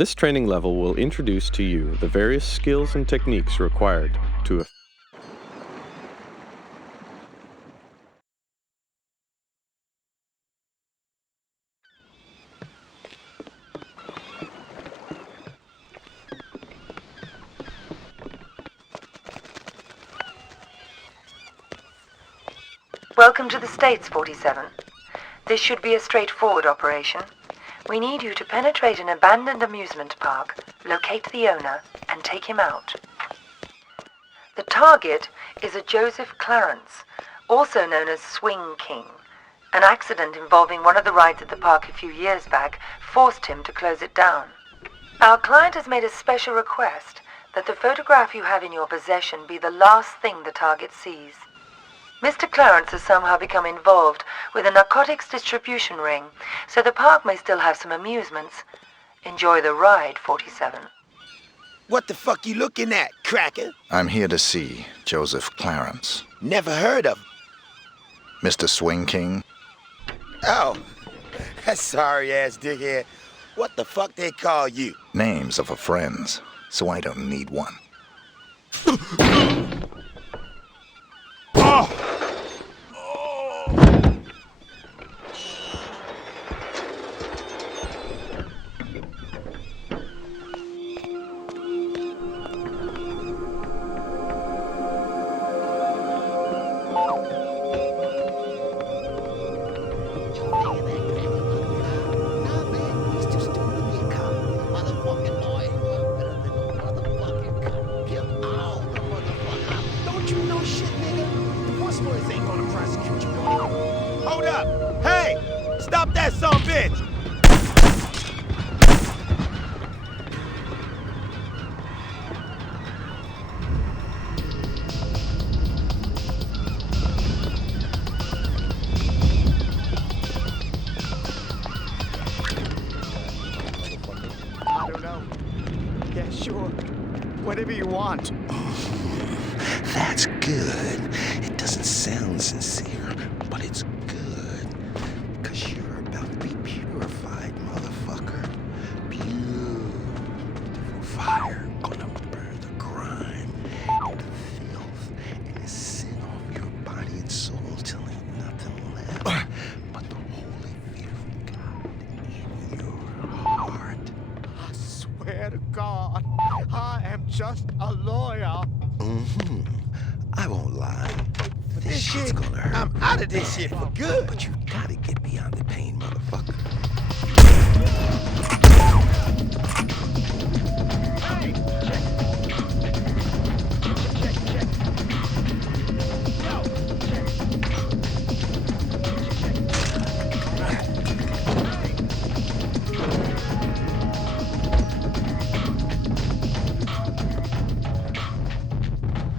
This training level will introduce to you the various skills and techniques required to Welcome to the States, 47. This should be a straightforward operation. We need you to penetrate an abandoned amusement park, locate the owner, and take him out. The target is a Joseph Clarence, also known as Swing King. An accident involving one of the rides at the park a few years back forced him to close it down. Our client has made a special request that the photograph you have in your possession be the last thing the target sees. Mr. Clarence has somehow become involved with a narcotics distribution ring, so the park may still have some amusements. Enjoy the ride, 47. What the fuck you looking at, cracker? I'm here to see Joseph Clarence. Never heard of him. Mr. Swing King? Oh, that sorry-ass dickhead. What the fuck they call you? Names of our friends, so I don't need one. Hold up! Hey! Stop that son bitch! I don't know. Yeah, sure. Whatever you want. That's good. It doesn't sound sincere, but it's good. 'Cause you're about to be purified, motherfucker. Beautiful fire gonna burn the grime and the filth and the sin off your body and soul till ain't nothing left but the holy fear of God in your heart. I swear to God, I am just a lawyer. Mm-hmm. I won't lie. This shit's shit, gonna hurt. I'm out of this shit for good. But you gotta get beyond the pain, motherfucker. Hey! Check. Yo! Check.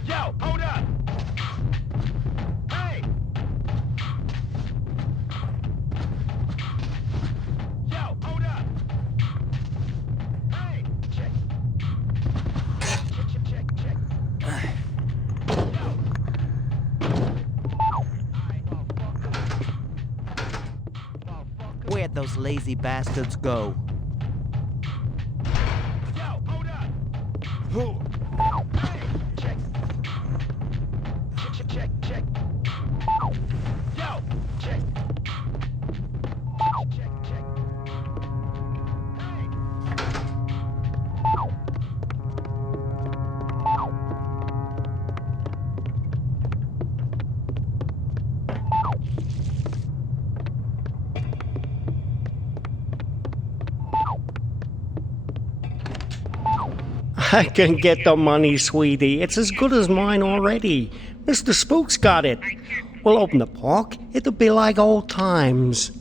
Yo, hold up! Hey! Yo, hold up! Hey! Check. Check. Yo. Where'd those lazy bastards go? Yo, hold up! Hey! Check. Check. Yo! Check. Check. Hey! I can get the money, sweetie. It's as good as mine already. Mr. Spook's got it. We'll open the park. It'll be like old times.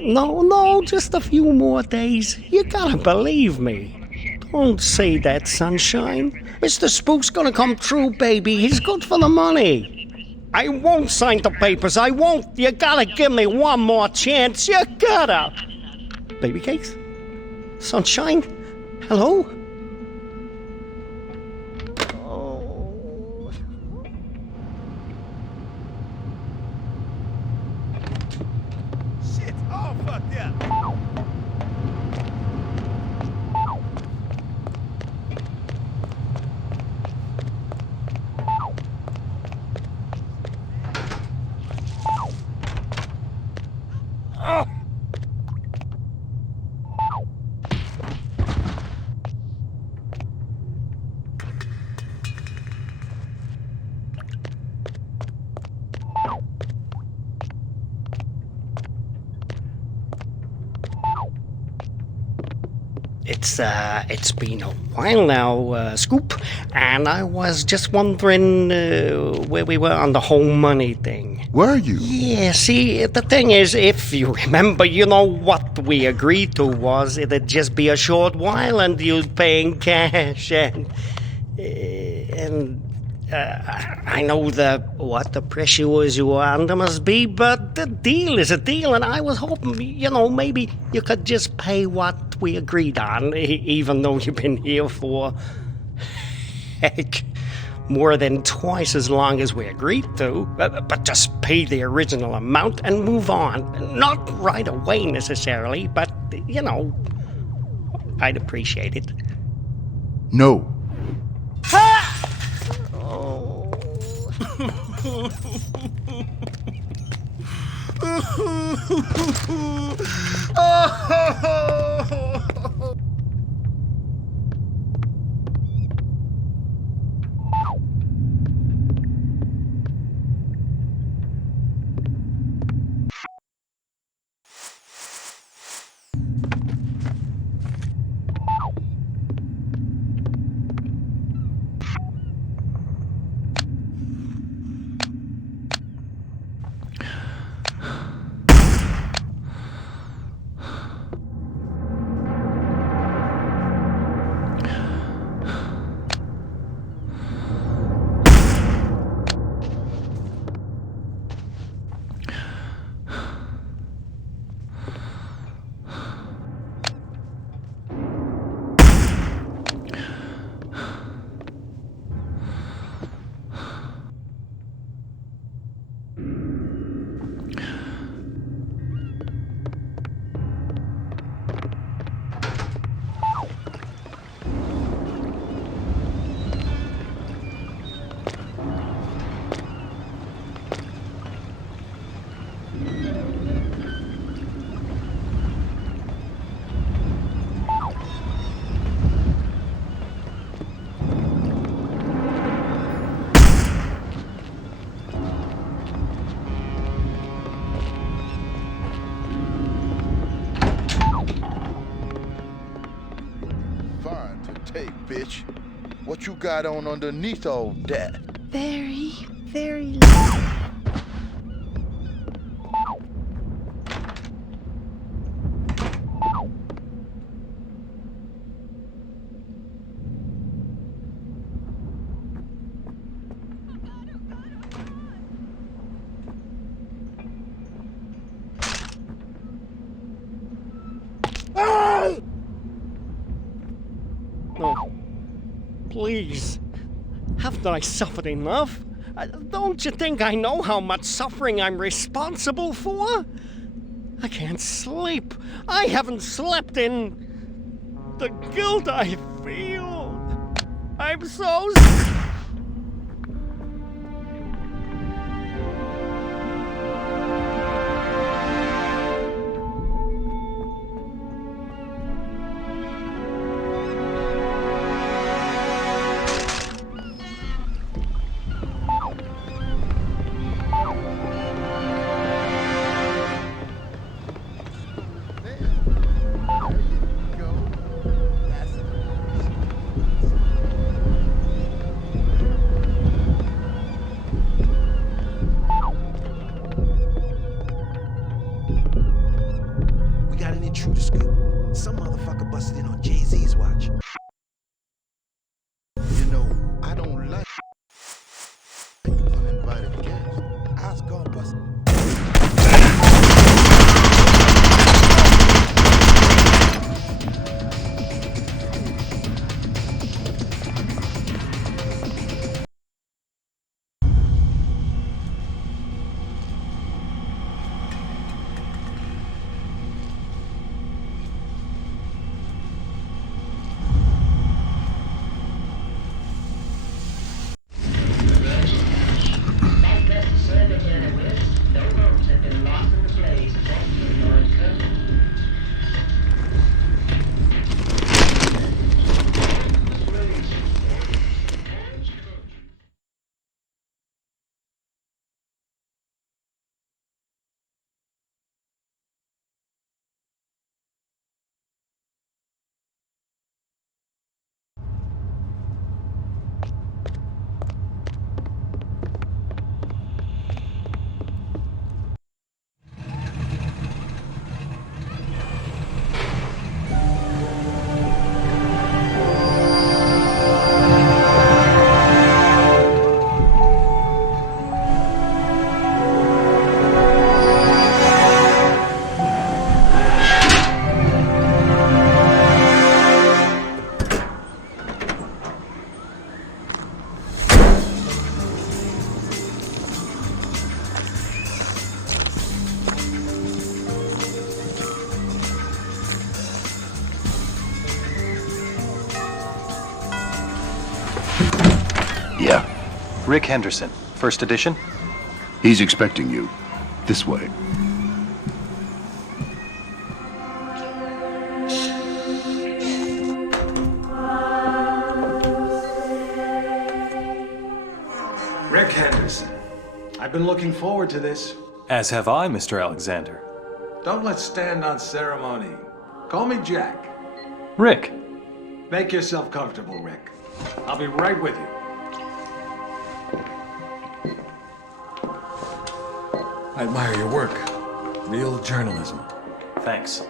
No, just a few more days. You gotta believe me. Don't say that, sunshine. Mr. Spook's gonna come through, baby. He's good for the money. I won't sign the papers. I won't. You gotta give me one more chance. You gotta. Baby cakes? Sunshine? Hello? Shit's all fucked up. It's been a while now, Scoop, and I was just wondering where we were on the whole money thing. Were you? Yeah, see, the thing is, if you remember, what we agreed to was it'd just be a short while and you'd pay in cash, and I know what the pressures you were under must be, but the deal is a deal, and I was hoping, maybe you could just pay what we agreed on, even though you've been here for, heck, more than twice as long as we agreed to. But just pay the original amount and move on. Not right away necessarily, but, I'd appreciate it. No. Fine to take, bitch. What you got on underneath all that? Very, very No. Please. Haven't I suffered enough? Don't you think I know how much suffering I'm responsible for? I can't sleep. I haven't slept in the guilt I feel. I'm so... Rick Henderson, first edition. He's expecting you. This way. Rick Henderson. I've been looking forward to this. As have I, Mr. Alexander. Don't let's stand on ceremony. Call me Jack. Rick. Make yourself comfortable, Rick. I'll be right with you. I admire your work. Real journalism. Thanks.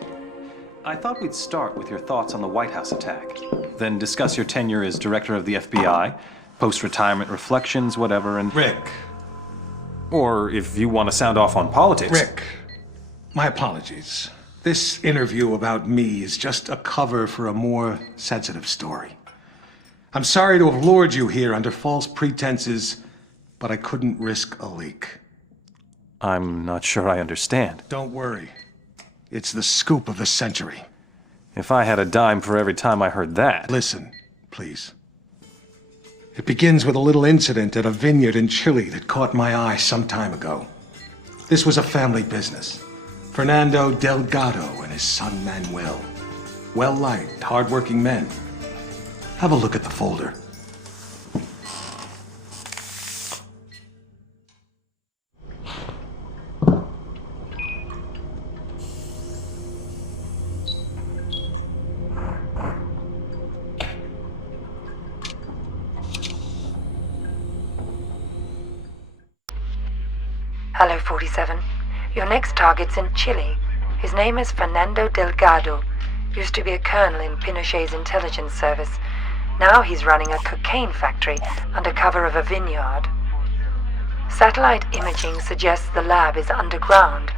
I thought we'd start with your thoughts on the White House attack, then discuss your tenure as director of the FBI, post-retirement reflections, whatever, and... Rick. Or if you want to sound off on politics... Rick, my apologies. This interview about me is just a cover for a more sensitive story. I'm sorry to have lured you here under false pretenses, but I couldn't risk a leak. I'm not sure I understand. Don't worry. It's the scoop of the century. If I had a dime for every time I heard that... Listen, please. It begins with a little incident at a vineyard in Chile that caught my eye some time ago. This was a family business. Fernando Delgado and his son Manuel. Well-liked, hard-working men. Have a look at the folder. Hello, 47. Your next target's in Chile. His name is Fernando Delgado. Used to be a colonel in Pinochet's intelligence service. Now he's running a cocaine factory under cover of a vineyard. Satellite imaging suggests the lab is underground.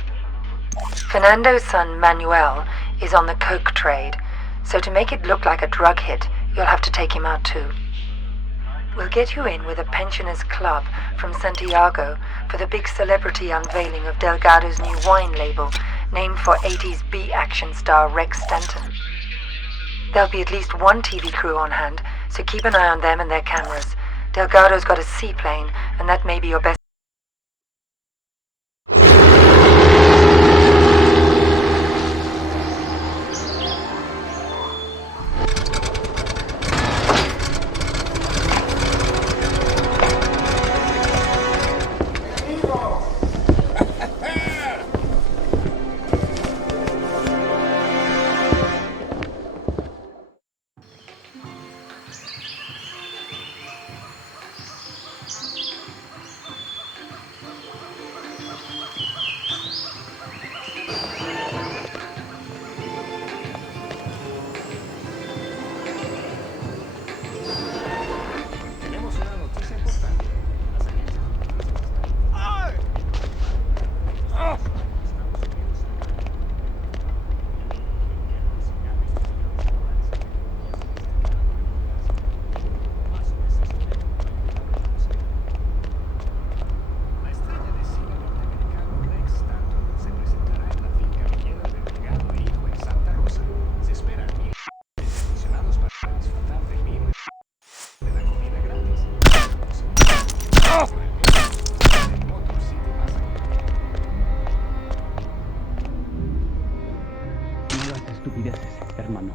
Fernando's son Manuel is on the coke trade, so to make it look like a drug hit, you'll have to take him out too. We'll get you in with a pensioners club from Santiago for the big celebrity unveiling of Delgado's new wine label, named for 80s B-action star Rex Stanton. There'll be at least one TV crew on hand, so keep an eye on them and their cameras. Delgado's got a seaplane, and that may be your best. hermano.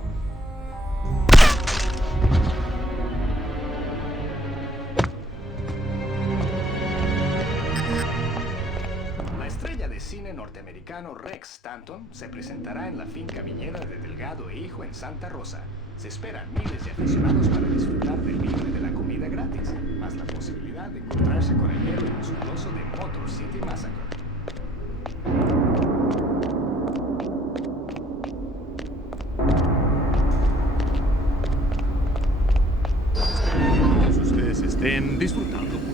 La estrella de cine norteamericano Rex Stanton se presentará en la finca viñera de Delgado e Hijo en Santa Rosa. Se esperan miles de aficionados para disfrutar del vino y de la comida gratis, más la posibilidad de encontrarse con el héroe musculoso de Motor City Massacre. Todos ustedes estén disfrutando mucho.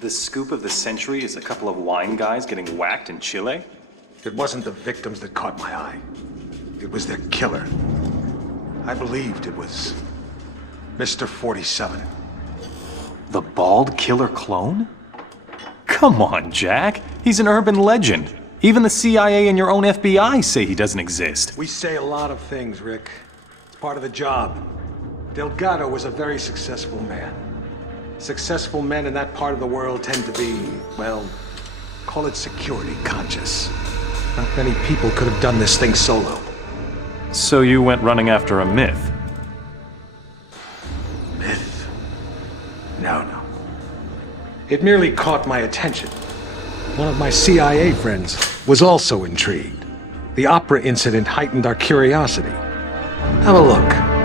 The scoop of the century is a couple of wine guys getting whacked in Chile? It wasn't the victims that caught my eye. It was their killer. I believed it was Mr. 47. The bald killer clone? Come on, Jack. He's an urban legend. Even the CIA and your own FBI say he doesn't exist. We say a lot of things, Rick. It's part of the job. Delgado was a very successful man. Successful men in that part of the world tend to be, well, call it security conscious. Not many people could have done this thing solo. So you went running after a myth? Myth? No. It merely caught my attention. One of my CIA friends was also intrigued. The opera incident heightened our curiosity. Have a look.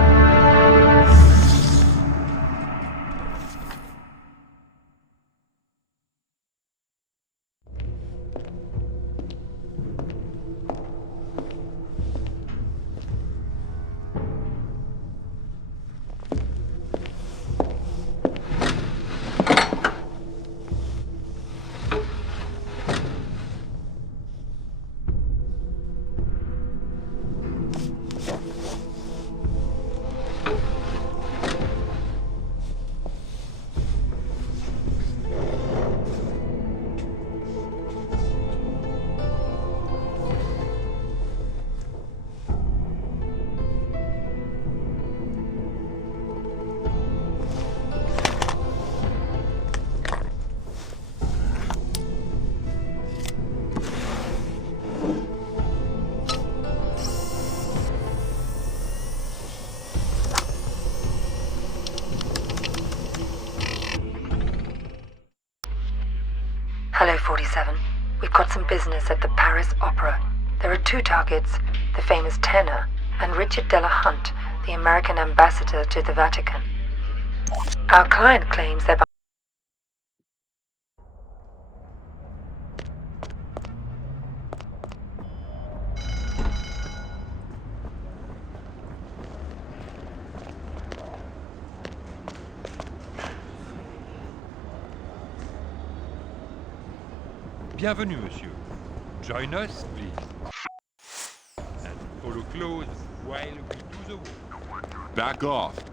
Hello, 47. We've got some business at the Paris Opera. There are two targets, the famous tenor and Richard Della Hunt, the American ambassador to the Vatican. Our client claims they're Bienvenue, monsieur. Join us, please. And follow close while we do the work. Back off.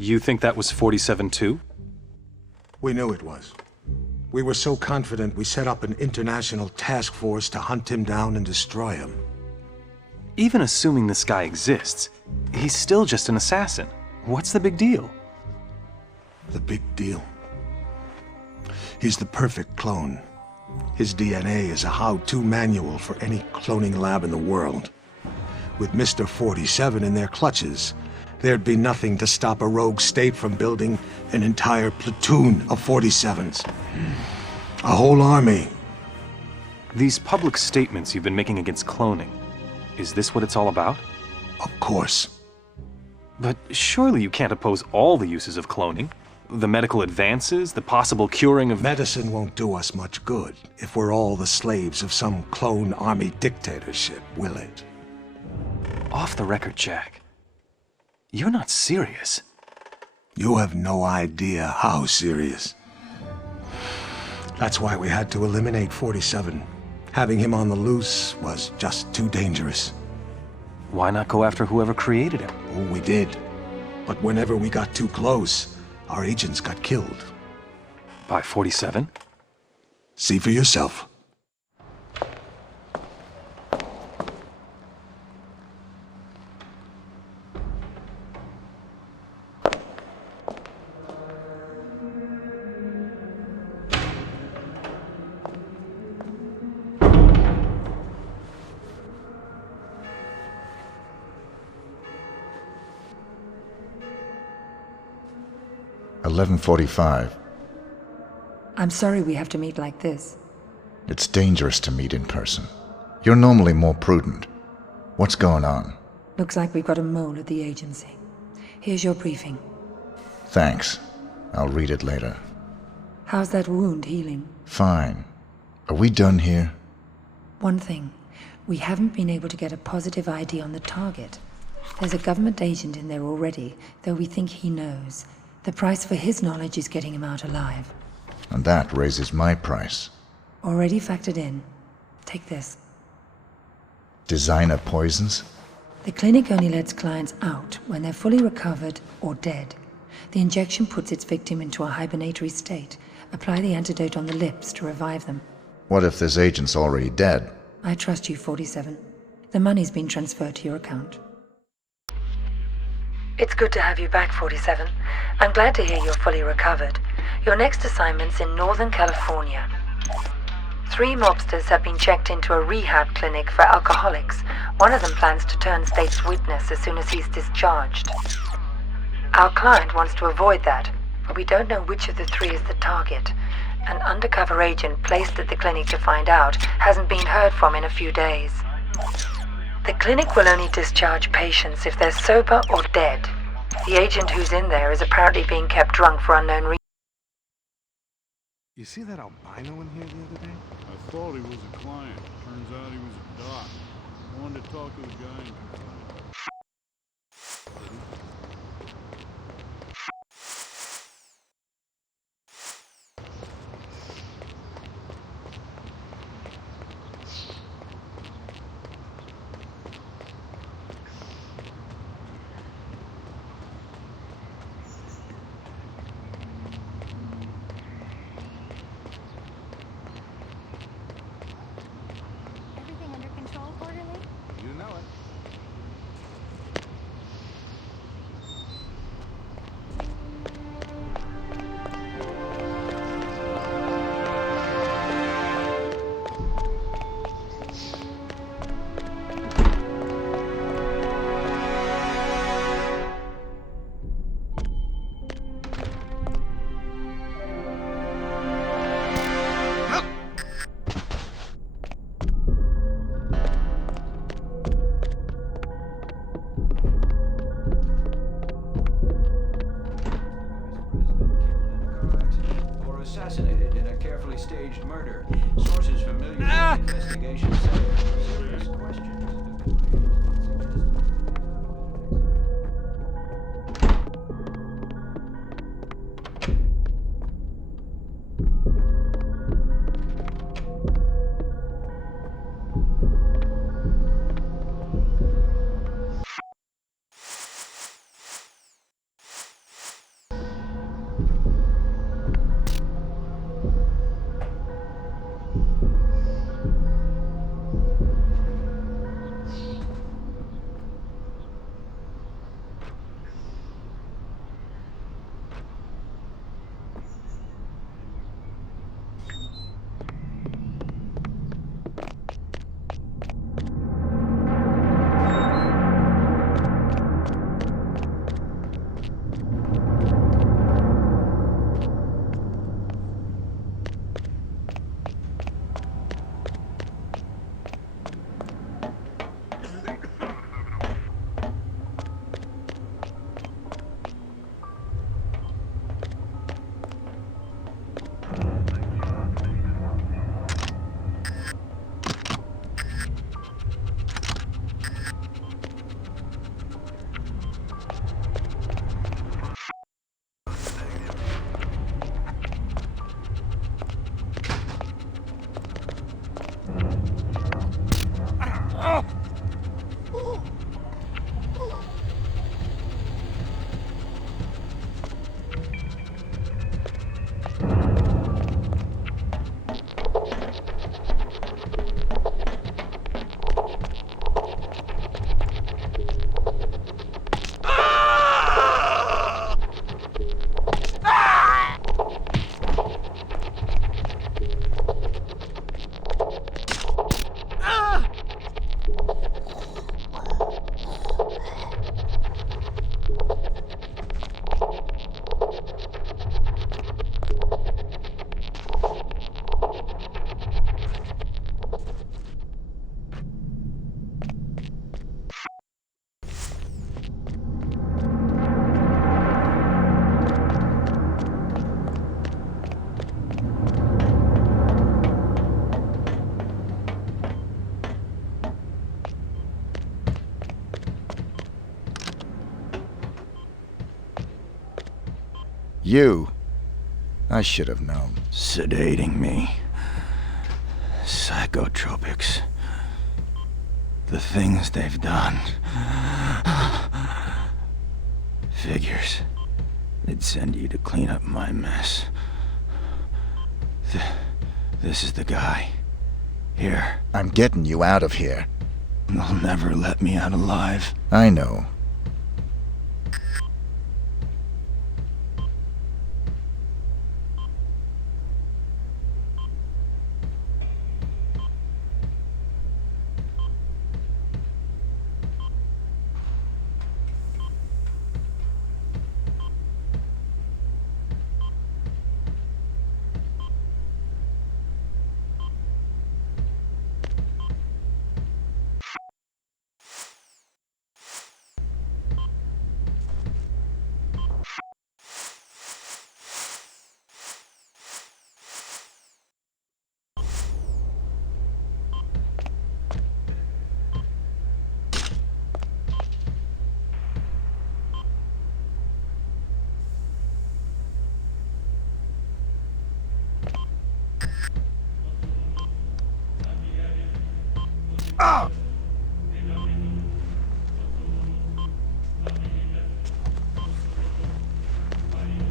You think that was 47 too? We knew it was. We were so confident we set up an international task force to hunt him down and destroy him. Even assuming this guy exists, he's still just an assassin. What's the big deal? The big deal? He's the perfect clone. His DNA is a how-to manual for any cloning lab in the world. With Mr. 47 in their clutches, there'd be nothing to stop a rogue state from building an entire platoon of 47s. A whole army. These public statements you've been making against cloning, is this what it's all about? Of course. But surely you can't oppose all the uses of cloning. The medical advances, the possible curing of... Medicine won't do us much good if we're all the slaves of some clone army dictatorship, will it? Off the record, Jack. You're not serious. You have no idea how serious. That's why we had to eliminate 47. Having him on the loose was just too dangerous. Why not go after whoever created him? Oh, we did. But whenever we got too close, our agents got killed. By 47? See for yourself. $11:45. I'm sorry we have to meet like this. It's dangerous to meet in person. You're normally more prudent. What's going on? Looks like we've got a mole at the agency. Here's your briefing. Thanks. I'll read it later. How's that wound healing? Fine. Are we done here? One thing. We haven't been able to get a positive ID on the target. There's a government agent in there already, though we think he knows. The price for his knowledge is getting him out alive. And that raises my price. Already factored in. Take this. Designer poisons? The clinic only lets clients out when they're fully recovered or dead. The injection puts its victim into a hibernatory state. Apply the antidote on the lips to revive them. What if this agent's already dead? I trust you, 47. The money's been transferred to your account. It's good to have you back, 47. I'm glad to hear you're fully recovered. Your next assignment's in Northern California. 3 mobsters have been checked into a rehab clinic for alcoholics. One of them plans to turn state's witness as soon as he's discharged. Our client wants to avoid that, but we don't know which of the 3 is the target. An undercover agent placed at the clinic to find out hasn't been heard from in a few days. The clinic will only discharge patients if they're sober or dead. The agent who's in there is apparently being kept drunk for unknown reasons. You see that albino in here the other day? I thought he was a client. Turns out he was a doc. I wanted to talk to the guy in complaint. Everything under control, Quarterly? You know it. Assassinated in a carefully staged murder. Sources familiar with the investigation say serious questions have been You. I should have known. Sedating me. Psychotropics. The things they've done. Figures. They'd send you to clean up my mess. This is the guy. Here. I'm getting you out of here. They'll never let me out alive. I know.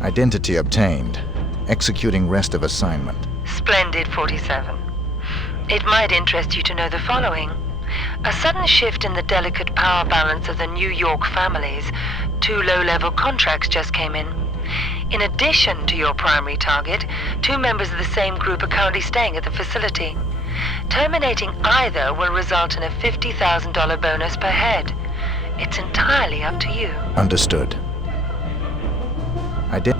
Identity obtained. Executing rest of assignment. Splendid, 47. It might interest you to know the following. A sudden shift in the delicate power balance of the New York families. 2 low-level contracts just came in. In addition to your primary target, 2 members of the same group are currently staying at the facility. Terminating either will result in a $50,000 bonus per head. It's entirely up to you. Understood. I did.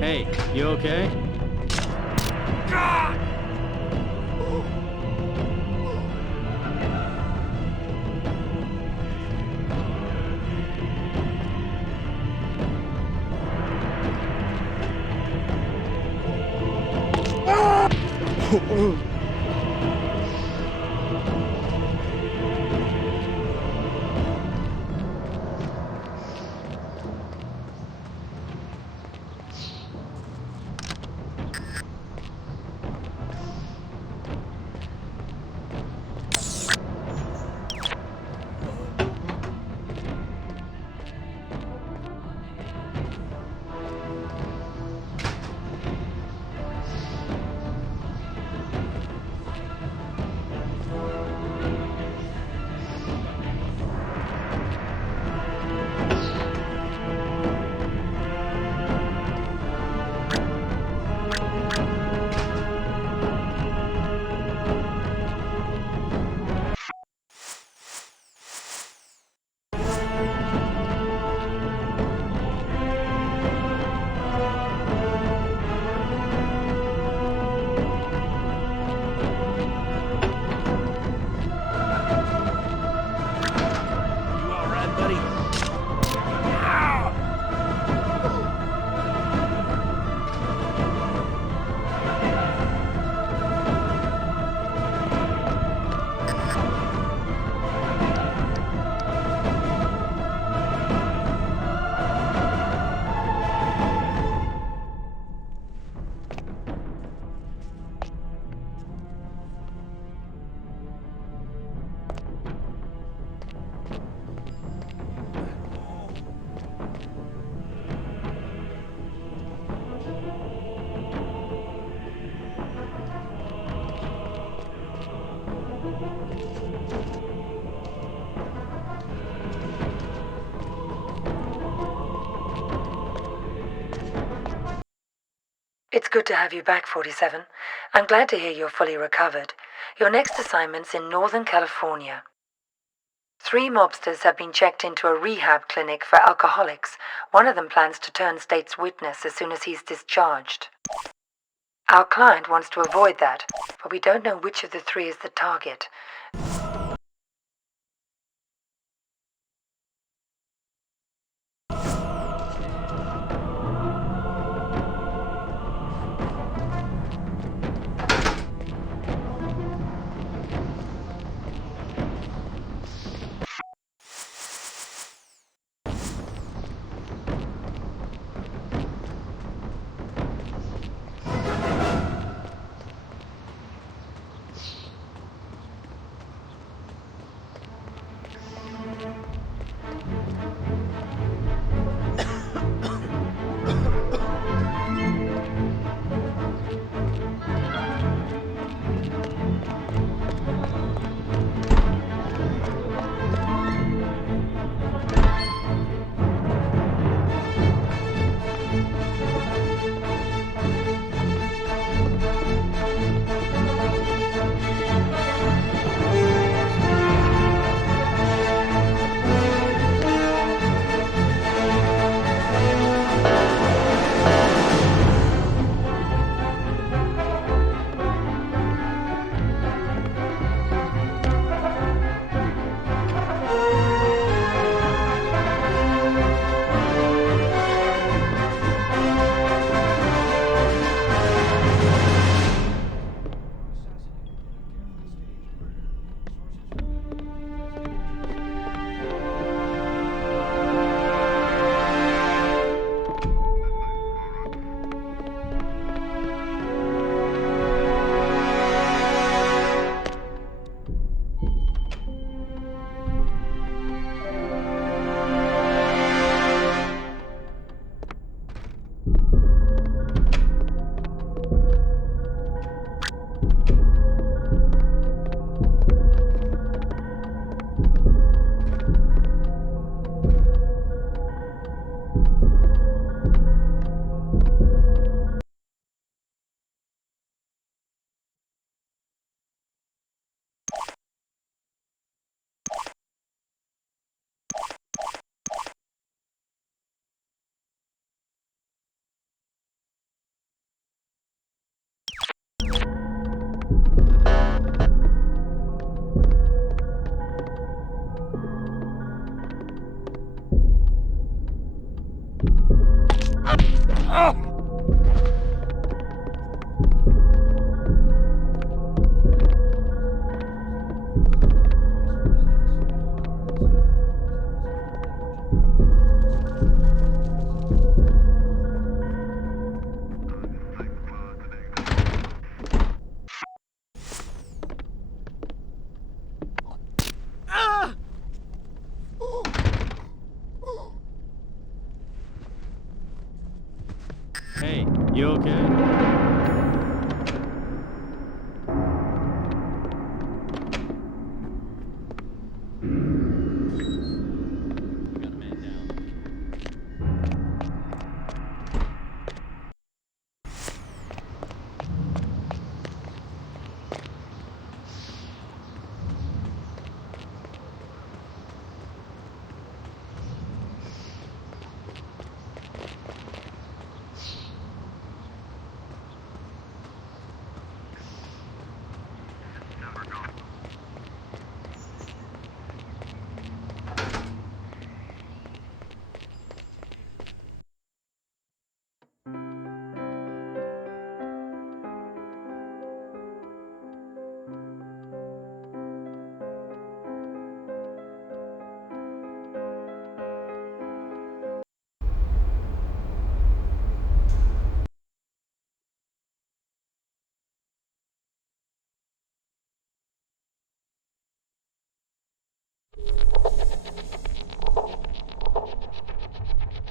Hey, you okay? good to have you back, 47. I'm glad to hear you're fully recovered. Your next assignment's in Northern California. 3 mobsters have been checked into a rehab clinic for alcoholics. One of them plans to turn state's witness as soon as he's discharged. Our client wants to avoid that, but we don't know which of the 3 is the target. Hey, you okay?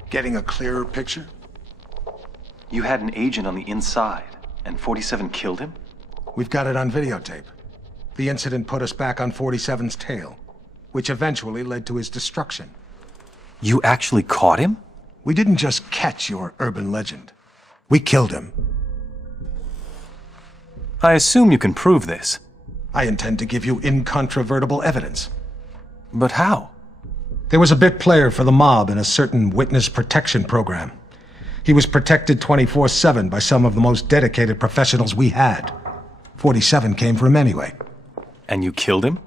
Getting a clearer picture? You had an agent on the inside, and 47 killed him? We've got it on videotape. The incident put us back on 47's tail, which eventually led to his destruction. You actually caught him? We didn't just catch your urban legend. We killed him. I assume you can prove this. I intend to give you incontrovertible evidence. But how? There was a bit player for the mob in a certain witness protection program. He was protected 24/7 by some of the most dedicated professionals we had. 47 came for him anyway. And you killed him?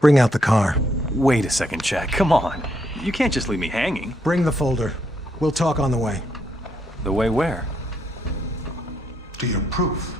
Bring out the car. Wait a second, Jack. Come on. You can't just leave me hanging. Bring the folder. We'll talk on the way. The way where? To your proof.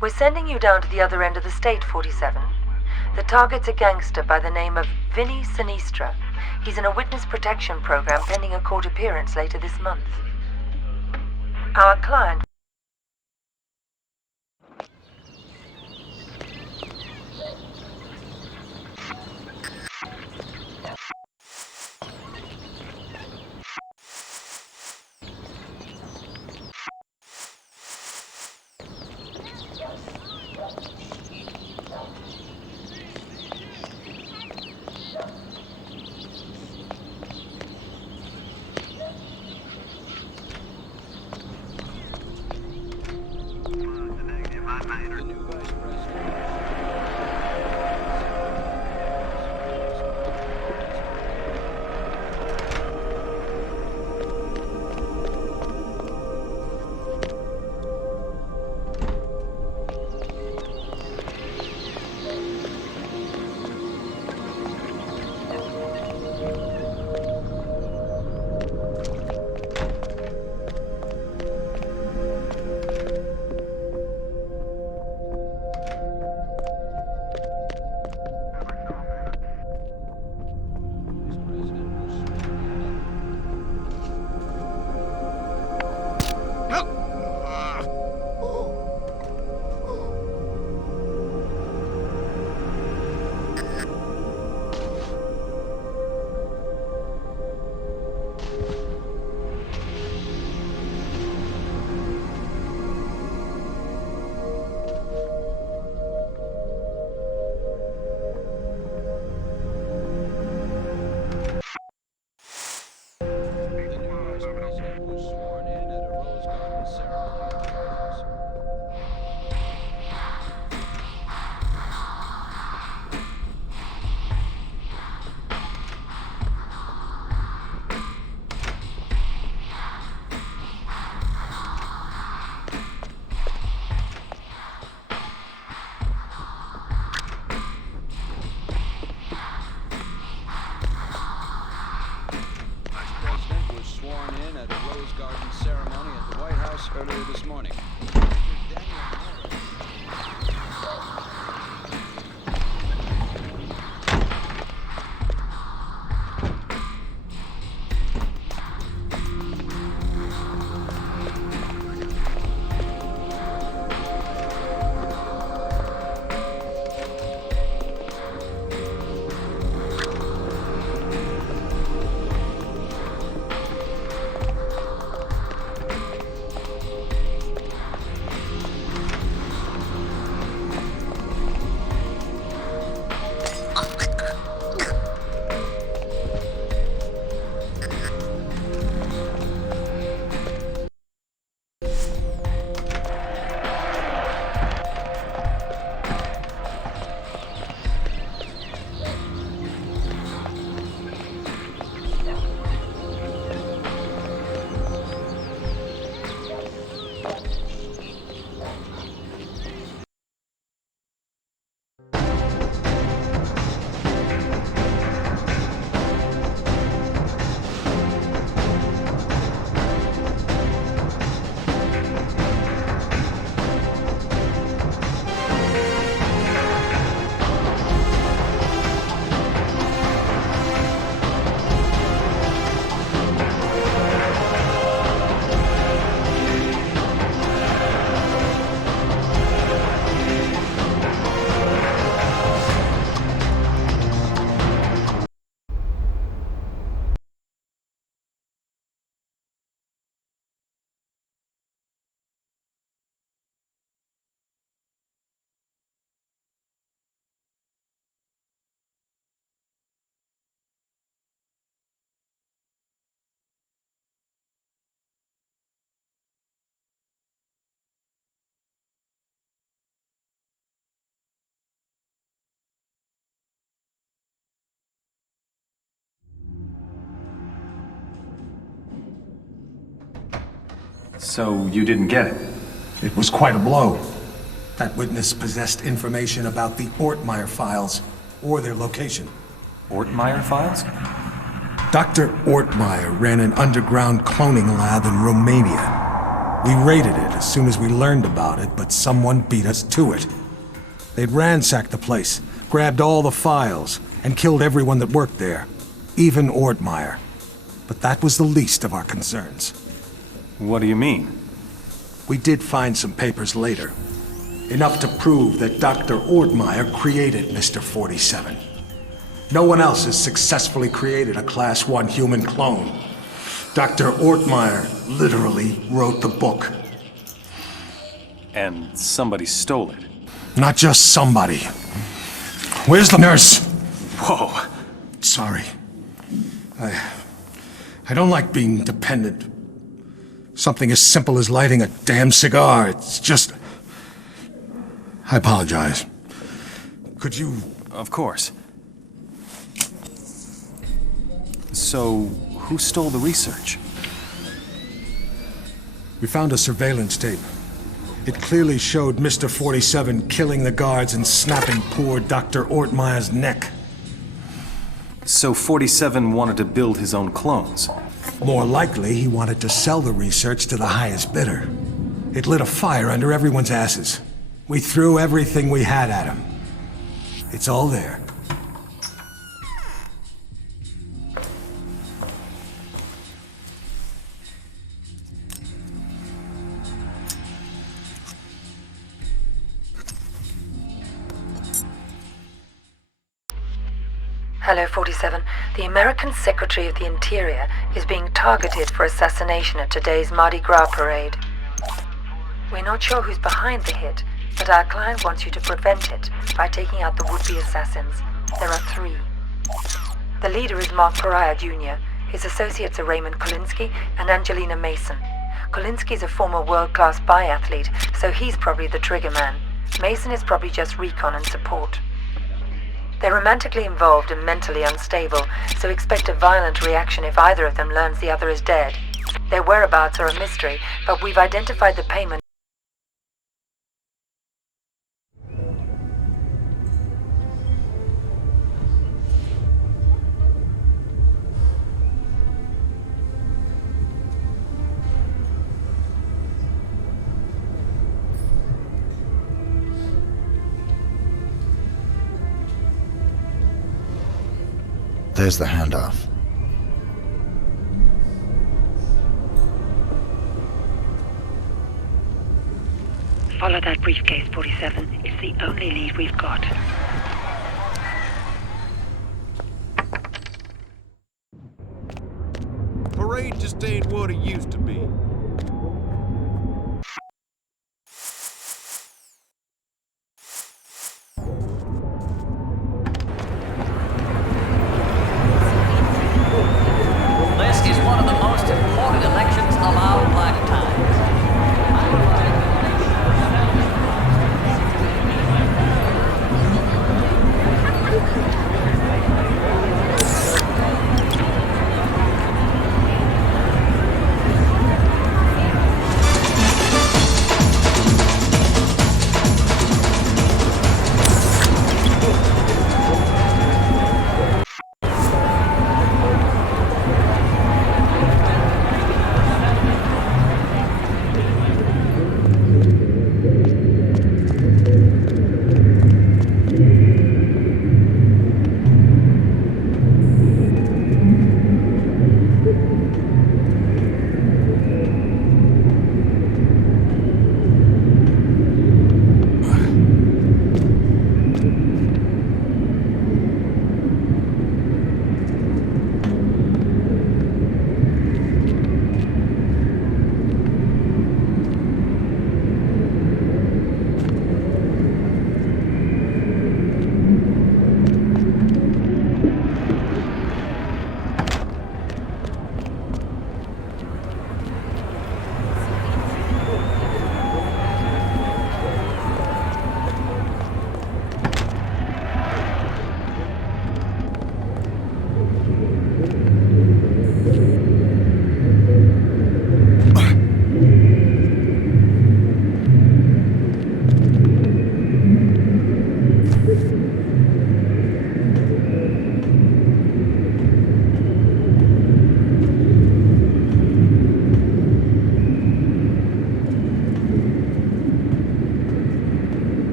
We're sending you down to the other end of the state, 47. The target's a gangster by the name of Vinny Sinistra. He's in a witness protection program pending a court appearance later this month. Our client... Earlier this morning. So you didn't get it? It was quite a blow. That witness possessed information about the Ortmeyer files, or their location. Ortmeyer files? Dr. Ortmeyer ran an underground cloning lab in Romania. We raided it as soon as we learned about it, but someone beat us to it. They'd ransacked the place, grabbed all the files, and killed everyone that worked there, even Ortmeyer. But that was the least of our concerns. What do you mean? We did find some papers later. Enough to prove that Dr. Ortmeyer created Mr. 47. No one else has successfully created a Class 1 human clone. Dr. Ortmeyer literally wrote the book. And somebody stole it. Not just somebody. Where's the nurse? Whoa. Sorry. I don't like being dependent. Something as simple as lighting a damn cigar, it's just... I apologize. Could you... Of course. So, who stole the research? We found a surveillance tape. It clearly showed Mr. 47 killing the guards and snapping poor Dr. Ortmeyer's neck. So 47 wanted to build his own clones? More likely, he wanted to sell the research to the highest bidder. It lit a fire under everyone's asses. We threw everything we had at him. It's all there. Hello, 47. The American Secretary of the Interior is being targeted for assassination at today's Mardi Gras parade. We're not sure who's behind the hit, but our client wants you to prevent it by taking out the would-be assassins. There are 3. The leader is Mark Pariah Jr. His associates are Raymond Kolinsky and Angelina Mason. Kolinsky is a former world-class biathlete, so he's probably the trigger man. Mason is probably just recon and support. They're romantically involved and mentally unstable, so expect a violent reaction if either of them learns the other is dead. Their whereabouts are a mystery, but we've identified the payment. There's the handoff. Follow that briefcase, 47. It's the only lead we've got. Parade just ain't what it used to be. This is one of the most important elections of our lifetimes.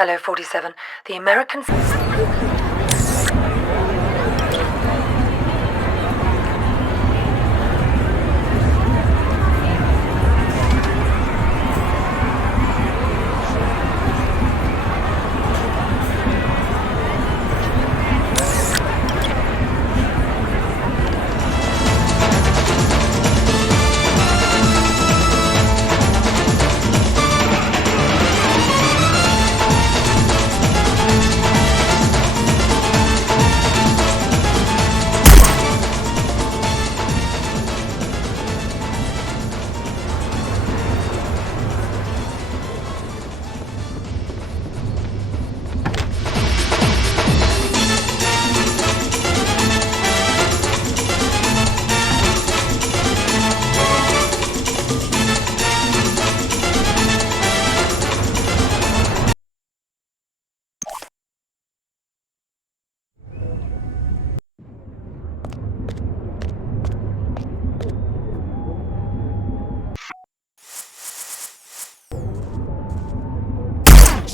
Hello, 47. The American...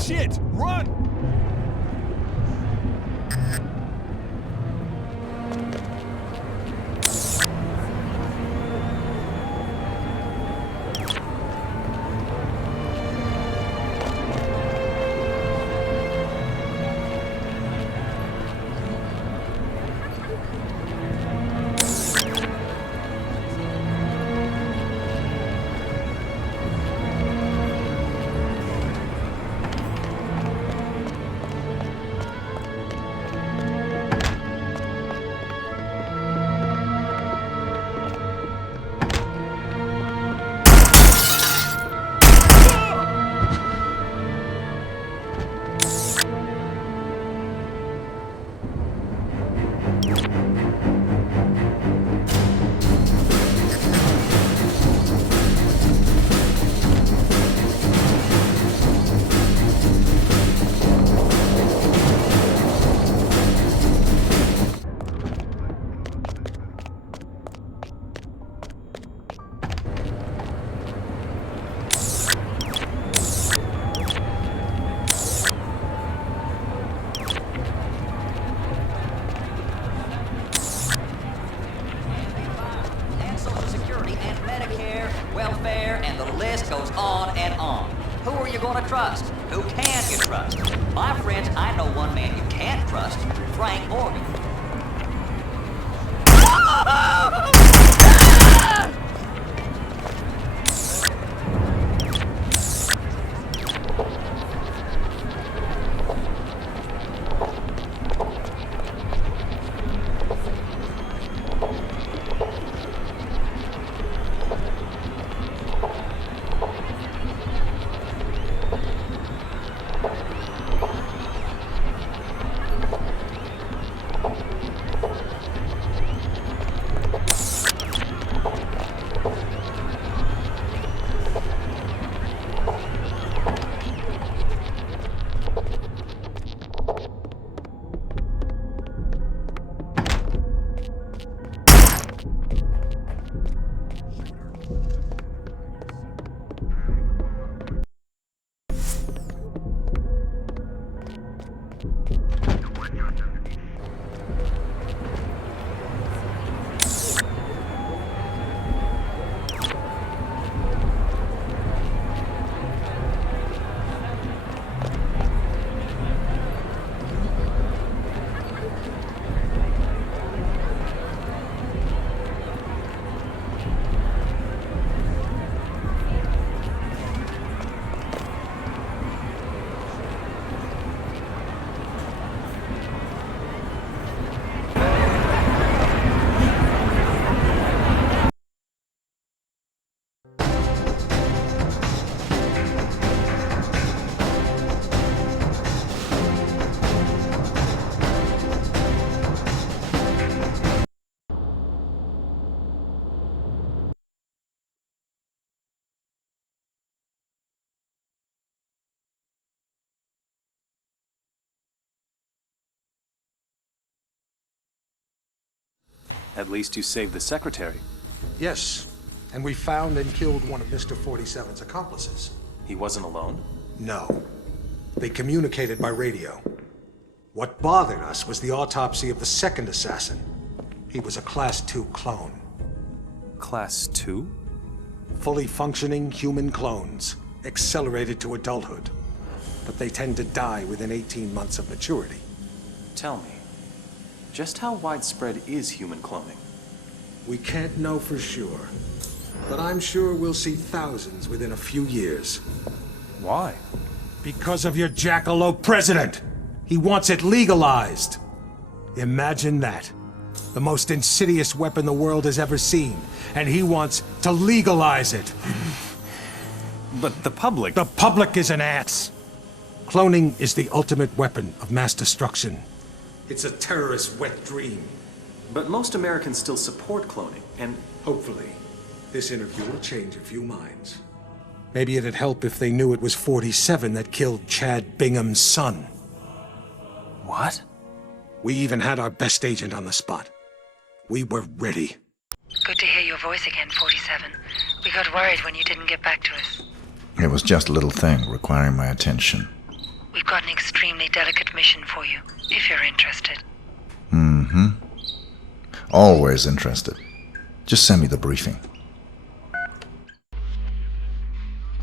Shit! Run! welfare, and the list goes on and on. Who are you going to trust? Who can you trust? My friends, I know one man you can't trust, Frank Morgan. At least you saved the secretary. Yes, and we found and killed one of Mr. 47's accomplices. He wasn't alone? No. They communicated by radio. What bothered us was the autopsy of the second assassin. He was a Class 2 clone. Class 2? Fully functioning human clones, accelerated to adulthood. But they tend to die within 18 months of maturity. Tell me, just how widespread is human cloning? We can't know for sure, but I'm sure we'll see thousands within a few years. Why? Because of your jackalope president! He wants it legalized! Imagine that. The most insidious weapon the world has ever seen, and he wants to legalize it. But the public... The public is an ass! Cloning is the ultimate weapon of mass destruction. It's a terrorist's wet dream. But most Americans still support cloning, and... Hopefully, this interview will change a few minds. Maybe it'd help if they knew it was 47 that killed Chad Bingham's son. What? We even had our best agent on the spot. We were ready. Good to hear your voice again, 47. We got worried when you didn't get back to us. It was just a little thing requiring my attention. We've got an extremely delicate mission for you, if you're interested. Mm-hmm. Always interested. Just send me the briefing.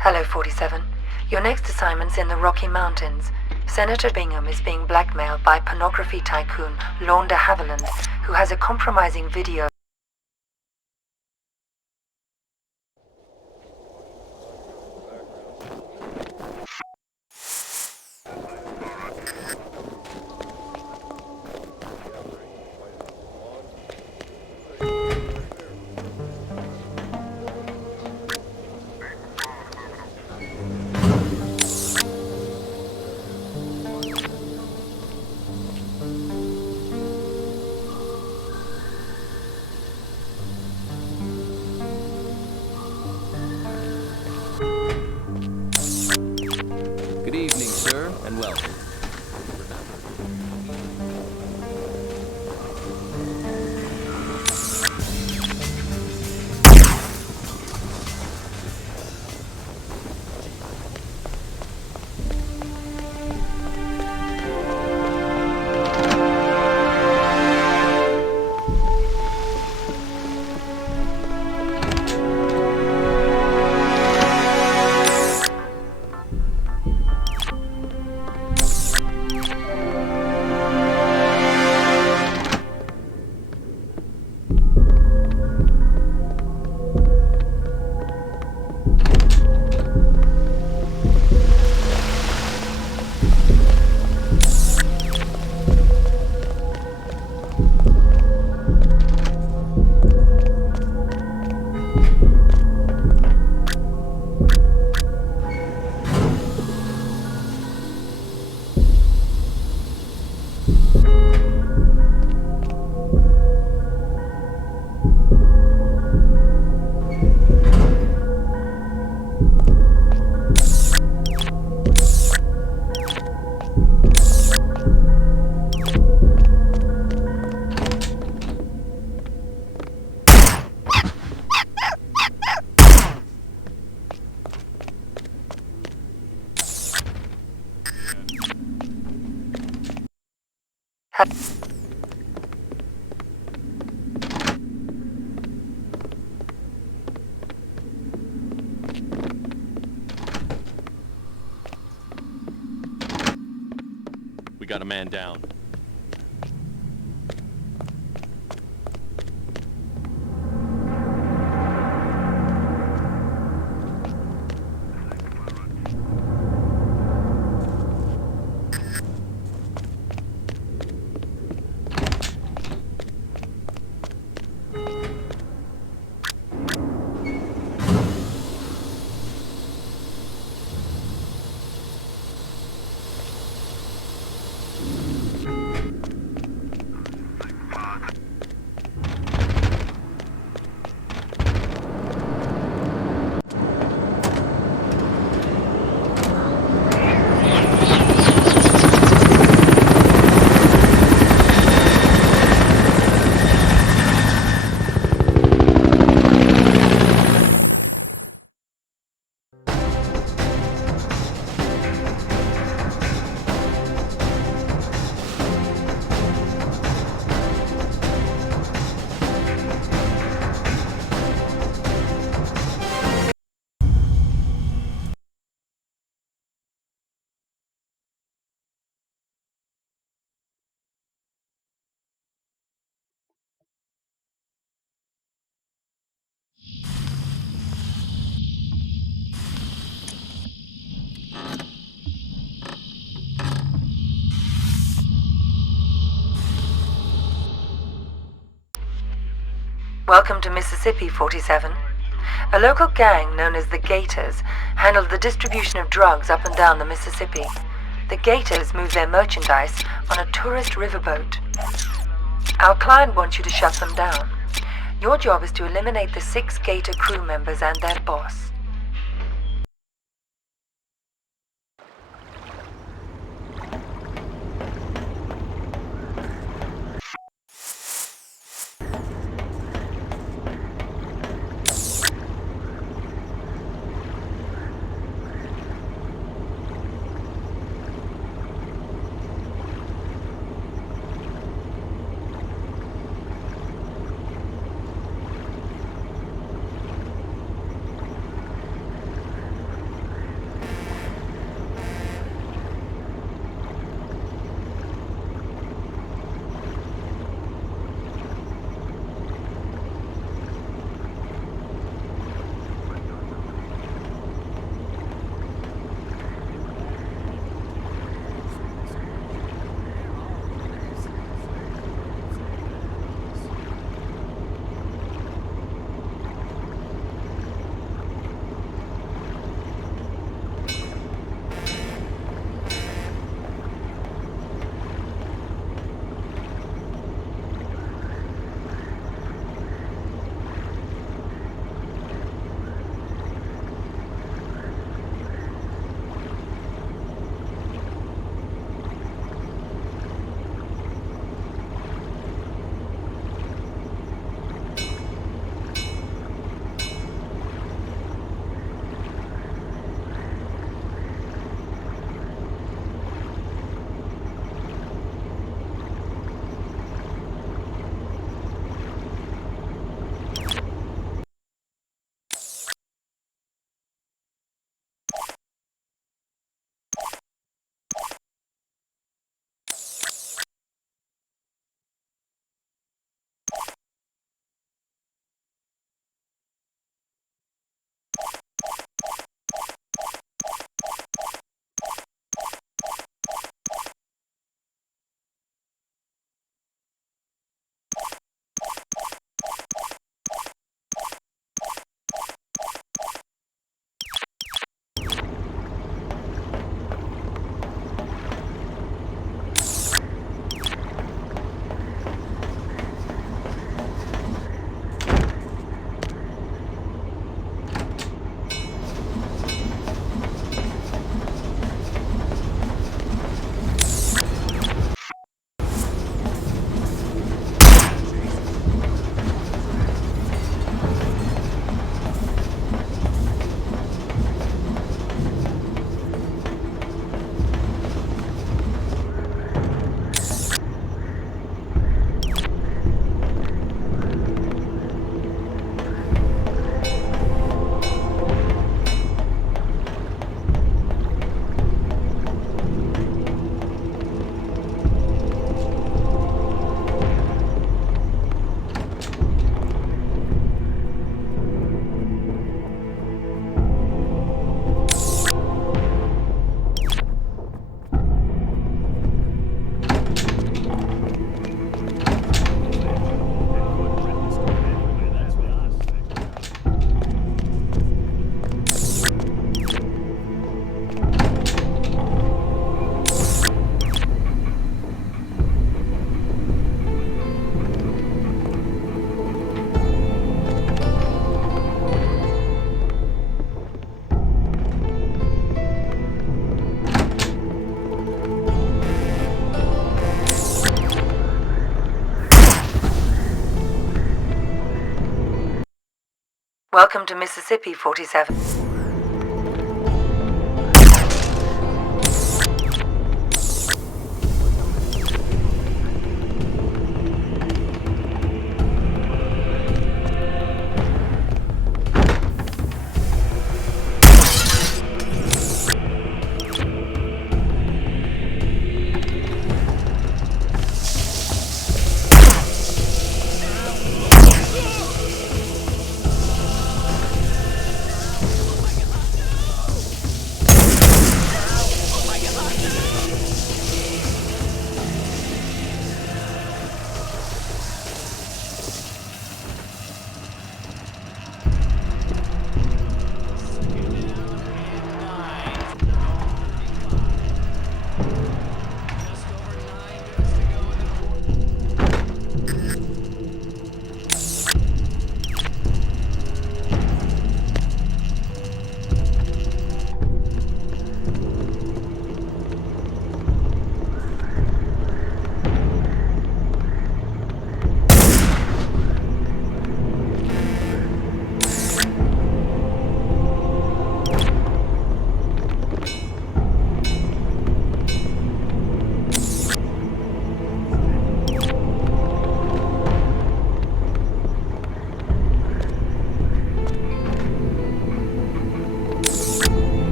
Hello, 47. Your next assignment's in the Rocky Mountains. Senator Bingham is being blackmailed by pornography tycoon Lorne de Havilland, who has a compromising video. Good evening, sir, and welcome. We got a man down. Welcome to Mississippi, 47. A local gang known as the Gators handled the distribution of drugs up and down the Mississippi. The Gators move their merchandise on a tourist riverboat. Our client wants you to shut them down. Your job is to eliminate the 6 Gator crew members and their boss. Welcome to Mississippi, 47.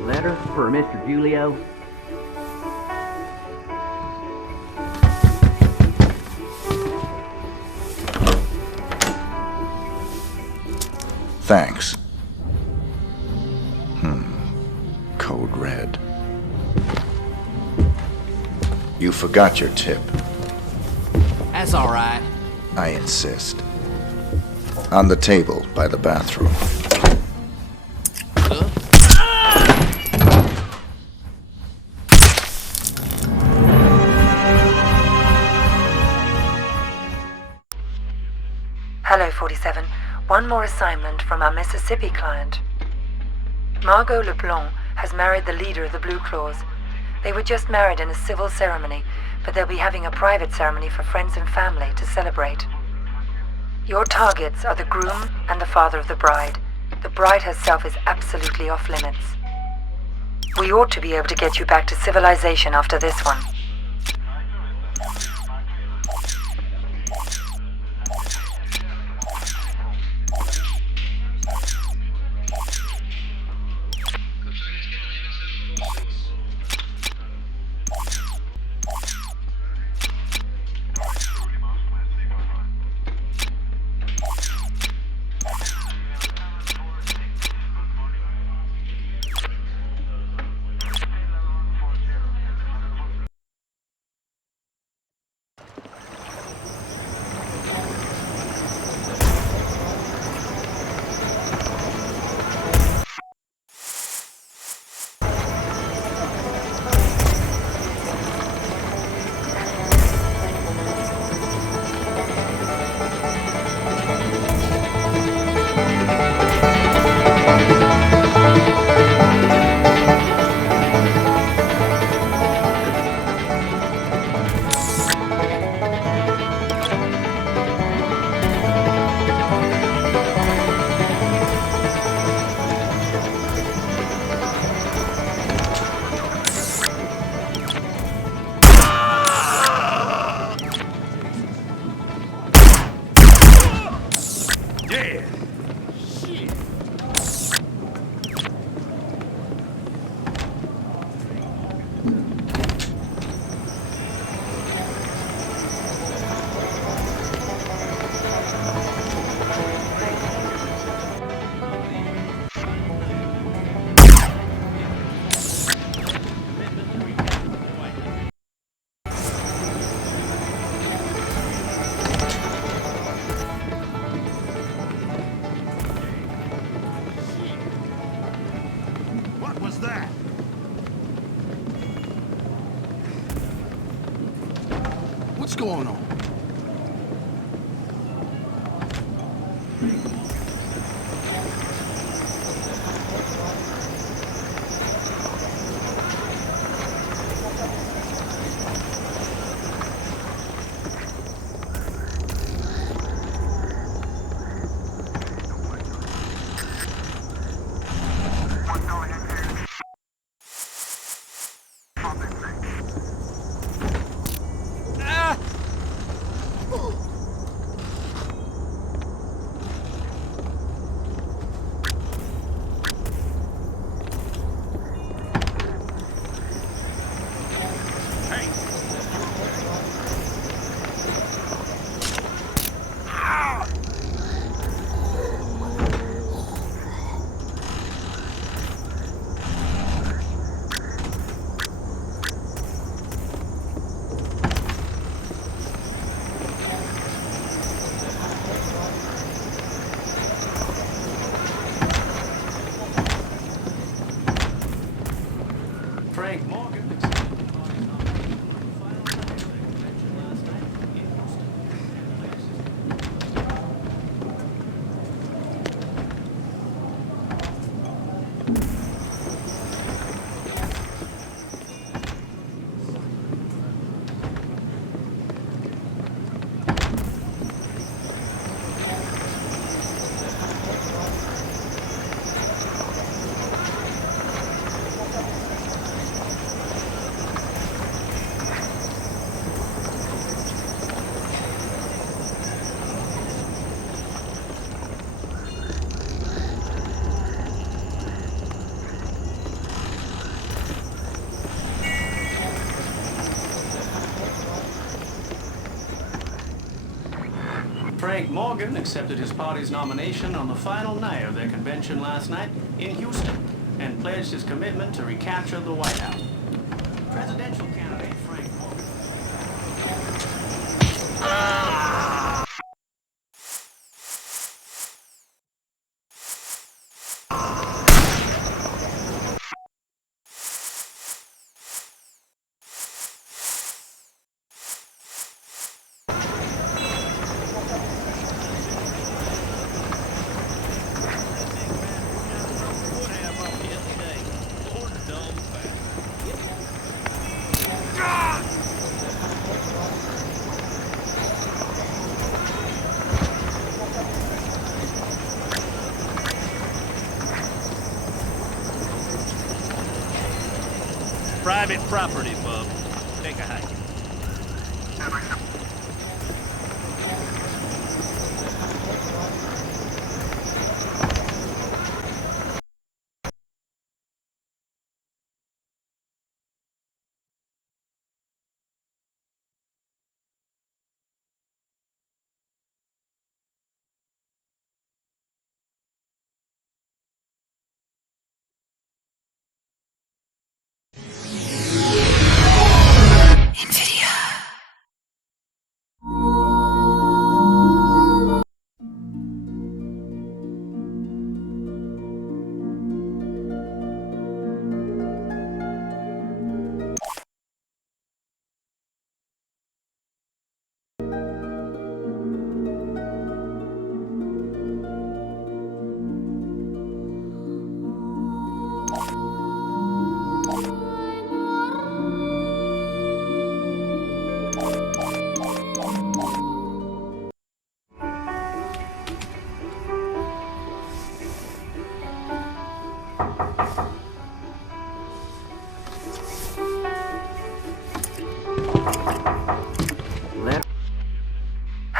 Letter for Mr. Julio. Thanks. Code red. You forgot your tip. That's all right. I insist. On the table by the bathroom. Hello, 47. One more assignment from our Mississippi client. Margot LeBlanc has married the leader of the Blue Claws. They were just married in a civil ceremony, but they'll be having a private ceremony for friends and family to celebrate. Your targets are the groom and the father of the bride. The bride herself is absolutely off limits. We ought to be able to get you back to civilization after this one. What's going on? Frank Morgan. Frank Morgan accepted his party's nomination on the final night of their convention last night in Houston and pledged his commitment to recapture the White House. Presidential candidate Frank Morgan. Private property, bub. Take a hike.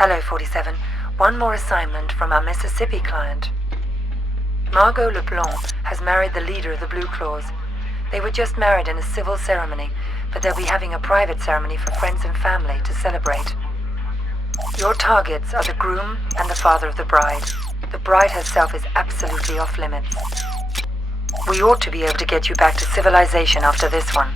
Hello, 47. One more assignment from our Mississippi client. Margot LeBlanc has married the leader of the Blue Claws. They were just married in a civil ceremony, but they'll be having a private ceremony for friends and family to celebrate. Your targets are the groom and the father of the bride. The bride herself is absolutely off limits. We ought to be able to get you back to civilization after this one.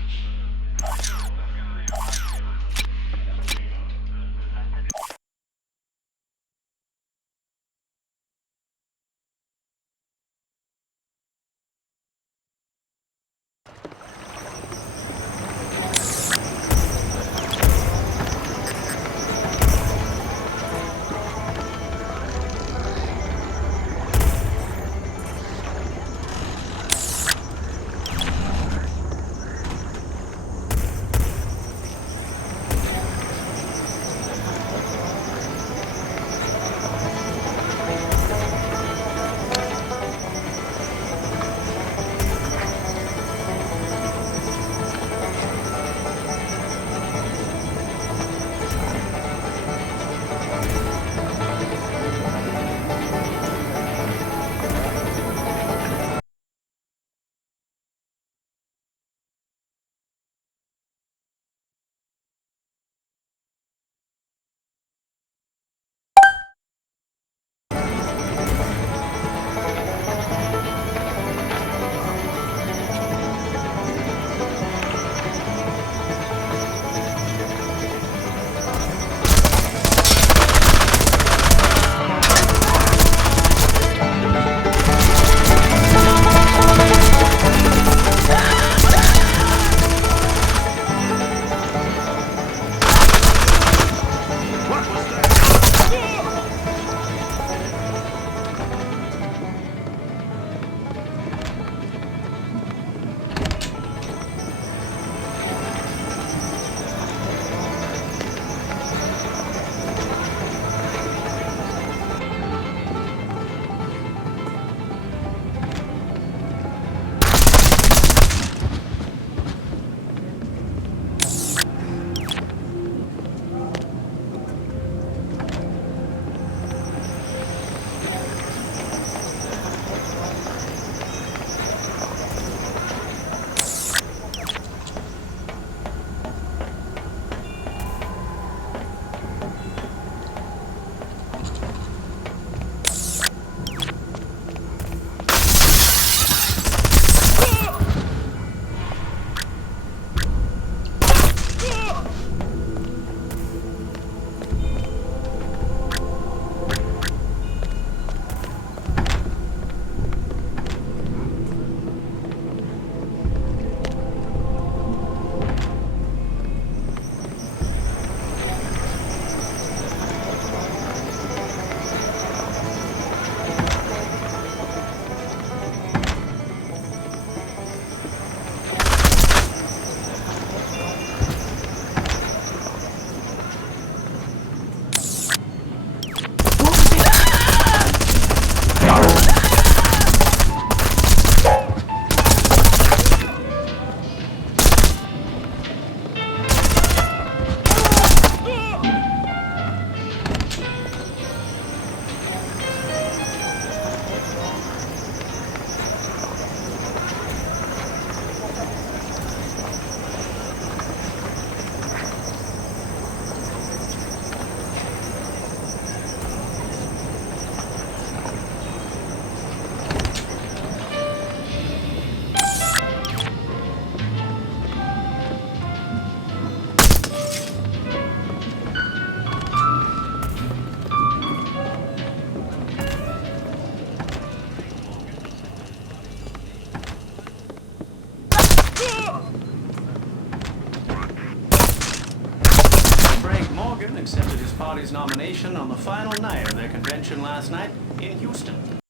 Morgan accepted his party's nomination on the final night of their convention last night in Houston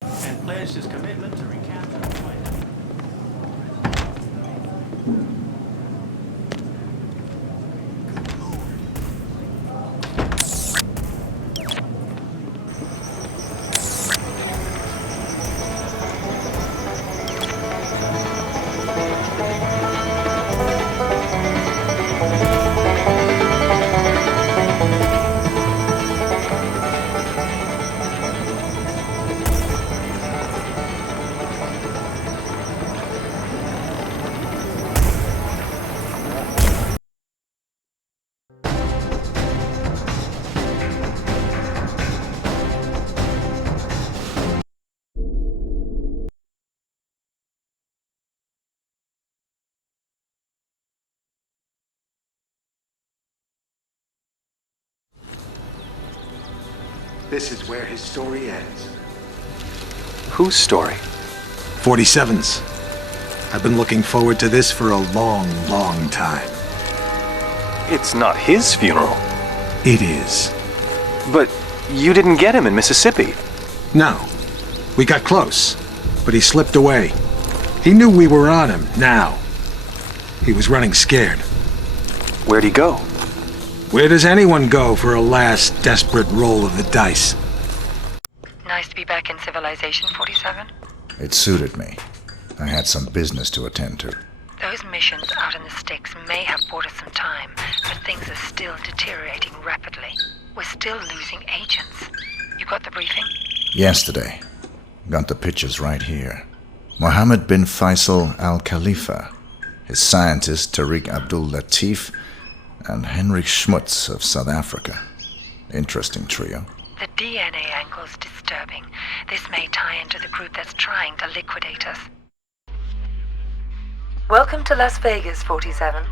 and pledged his commitment to recapture the White House. This is where his story ends. Whose story? 47's. I've been looking forward to this for a long, long time. It's not his funeral. It is. But you didn't get him in Mississippi. No. We got close, but he slipped away. He knew we were on him, now. He was running scared. Where'd he go? Where does anyone go for a last desperate roll of the dice? Nice to be back in civilization, 47. It suited me. I had some business to attend to. Those missions out in the sticks may have bought us some time, but things are still deteriorating rapidly. We're still losing agents. You got the briefing? Yesterday. Got the pictures right here. Mohammed bin Faisal Al Khalifa, his scientist Tariq Abdul Latif, and Henrik Schmutz of South Africa. Interesting trio. The DNA angle's disturbing. This may tie into the group that's trying to liquidate us. Welcome to Las Vegas, 47.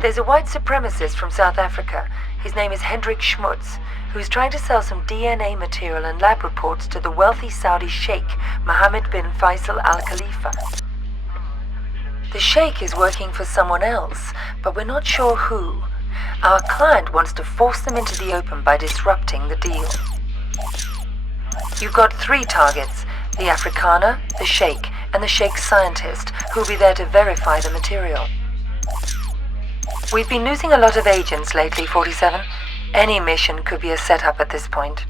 There's a white supremacist from South Africa. His name is Henrik Schmutz, who's trying to sell some DNA material and lab reports to the wealthy Saudi sheikh, Mohammed bin Faisal Al Khalifa. The sheikh is working for someone else, but we're not sure who. Our client wants to force them into the open by disrupting the deal. You've got 3 targets, the Afrikaner, the sheikh, and the sheikh's scientist, who'll be there to verify the material. We've been losing a lot of agents lately, 47. Any mission could be a setup at this point.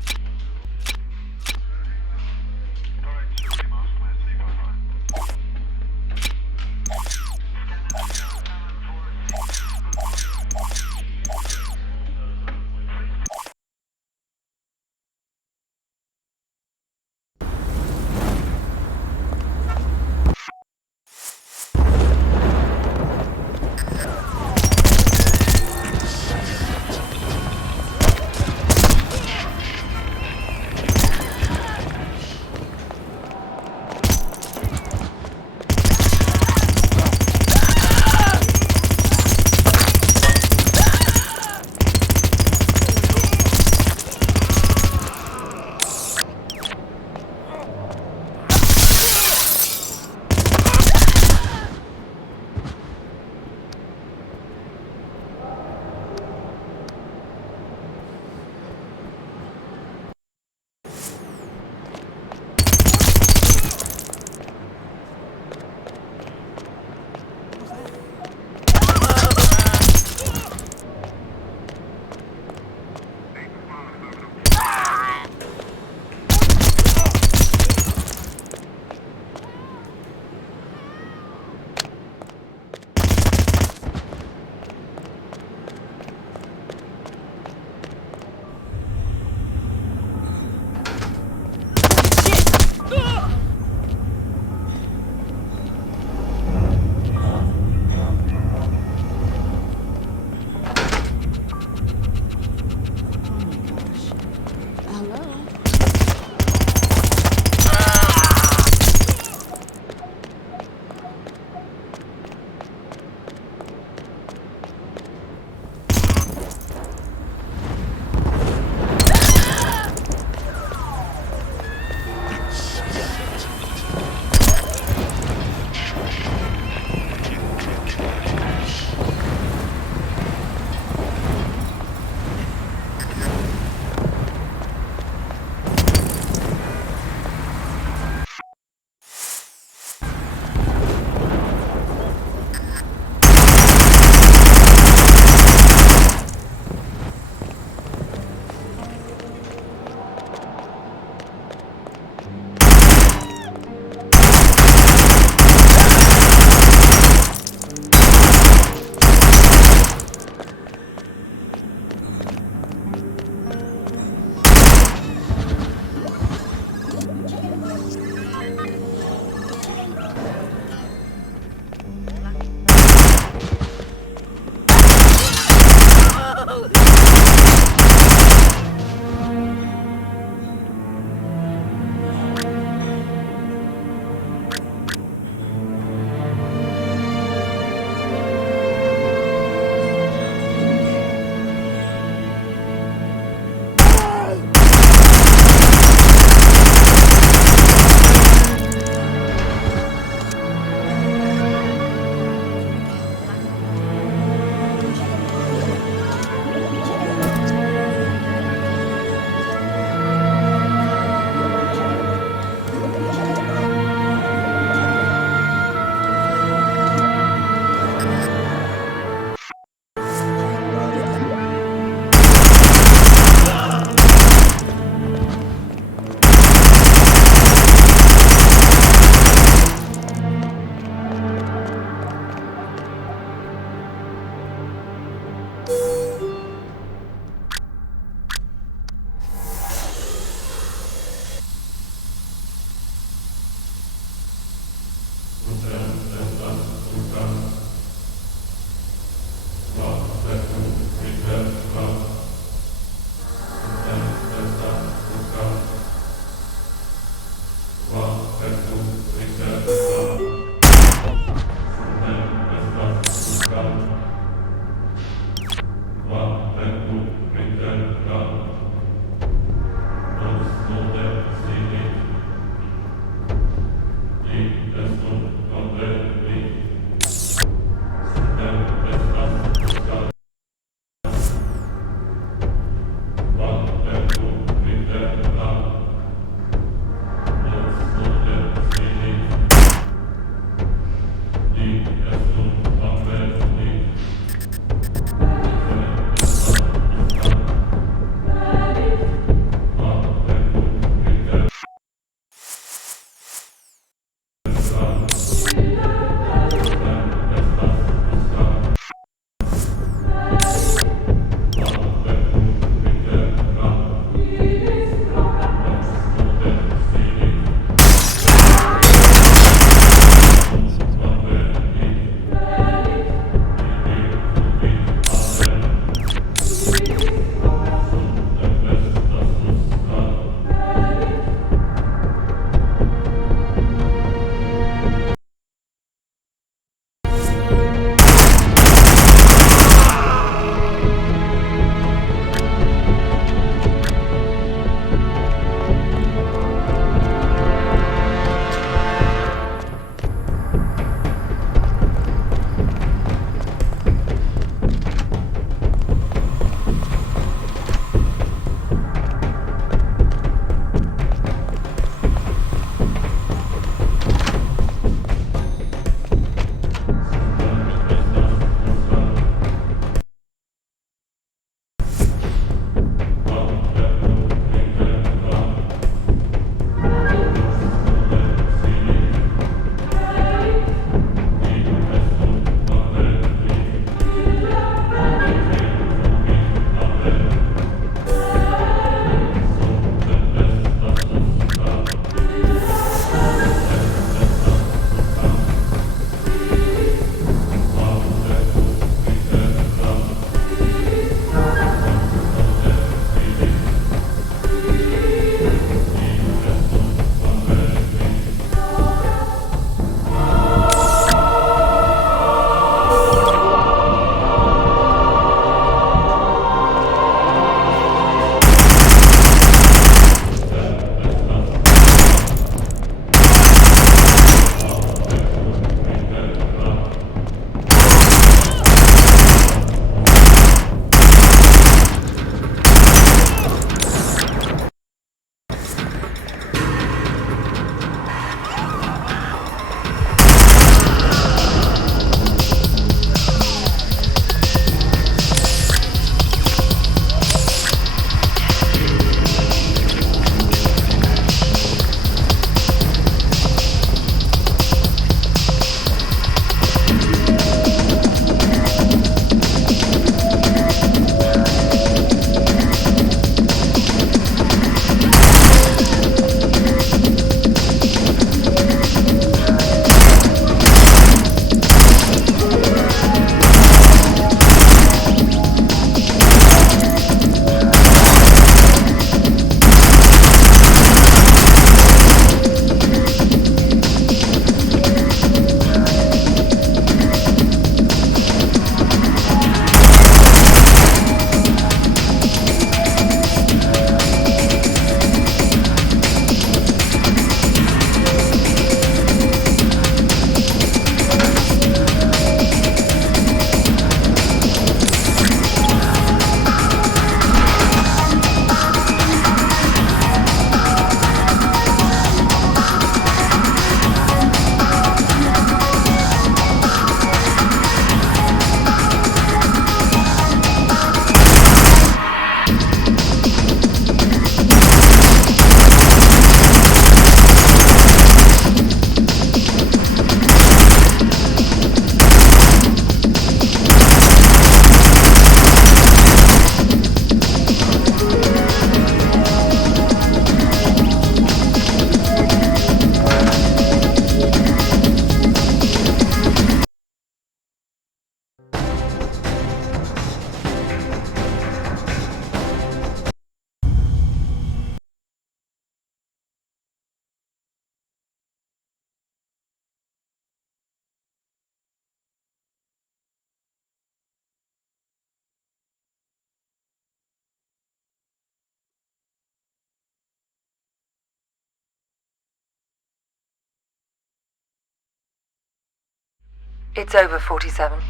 It's over, 47.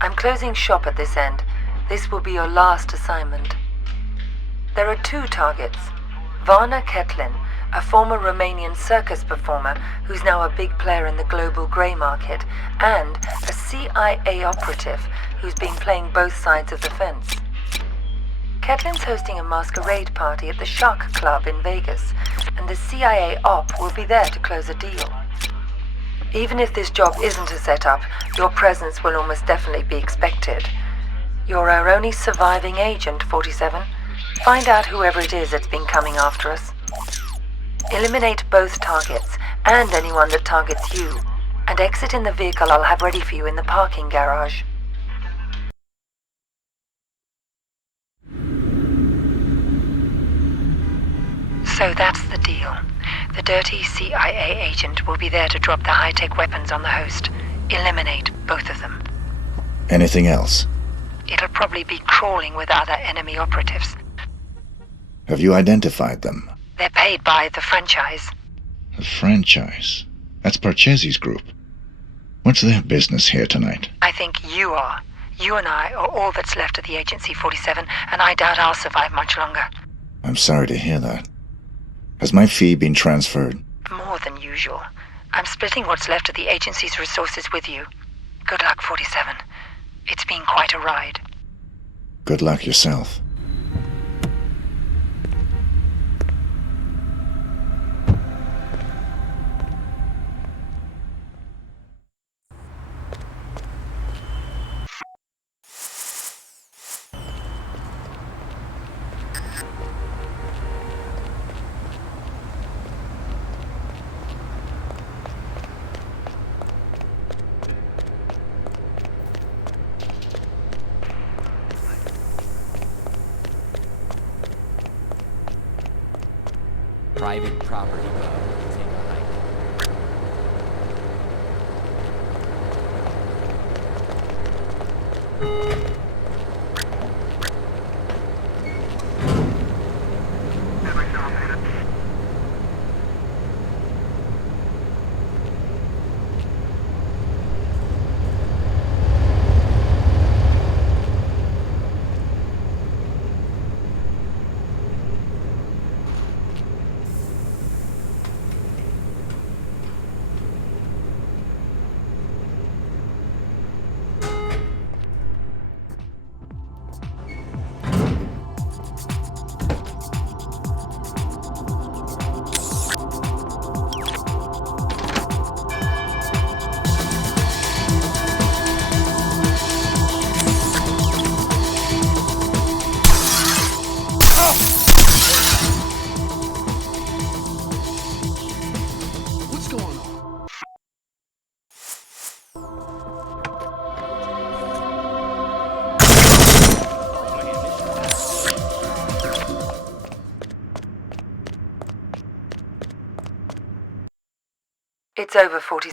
I'm closing shop at this end. This will be your last assignment. There are 2 targets. Varna Ketlin, a former Romanian circus performer who's now a big player in the global grey market, and a CIA operative who's been playing both sides of the fence. Ketlin's hosting a masquerade party at the Shark Club in Vegas, and the CIA op will be there to close a deal. Even if this job isn't a setup, your presence will almost definitely be expected. You're our only surviving agent, 47. Find out whoever it is that's been coming after us. Eliminate both targets, and anyone that targets you, and exit in the vehicle I'll have ready for you in the parking garage. So that's the deal. The dirty CIA agent will be there to drop the high-tech weapons on the host. Eliminate both of them. Anything else? It'll probably be crawling with other enemy operatives. Have you identified them? They're paid by the franchise. The franchise? That's Parcheesi's group. What's their business here tonight? I think you are. You and I are all that's left of the agency, 47, and I doubt I'll survive much longer. I'm sorry to hear that. Has my fee been transferred? More than usual. I'm splitting what's left of the agency's resources with you. Good luck, 47. It's been quite a ride. Good luck yourself. Private property. Take a hike. It's over, 40.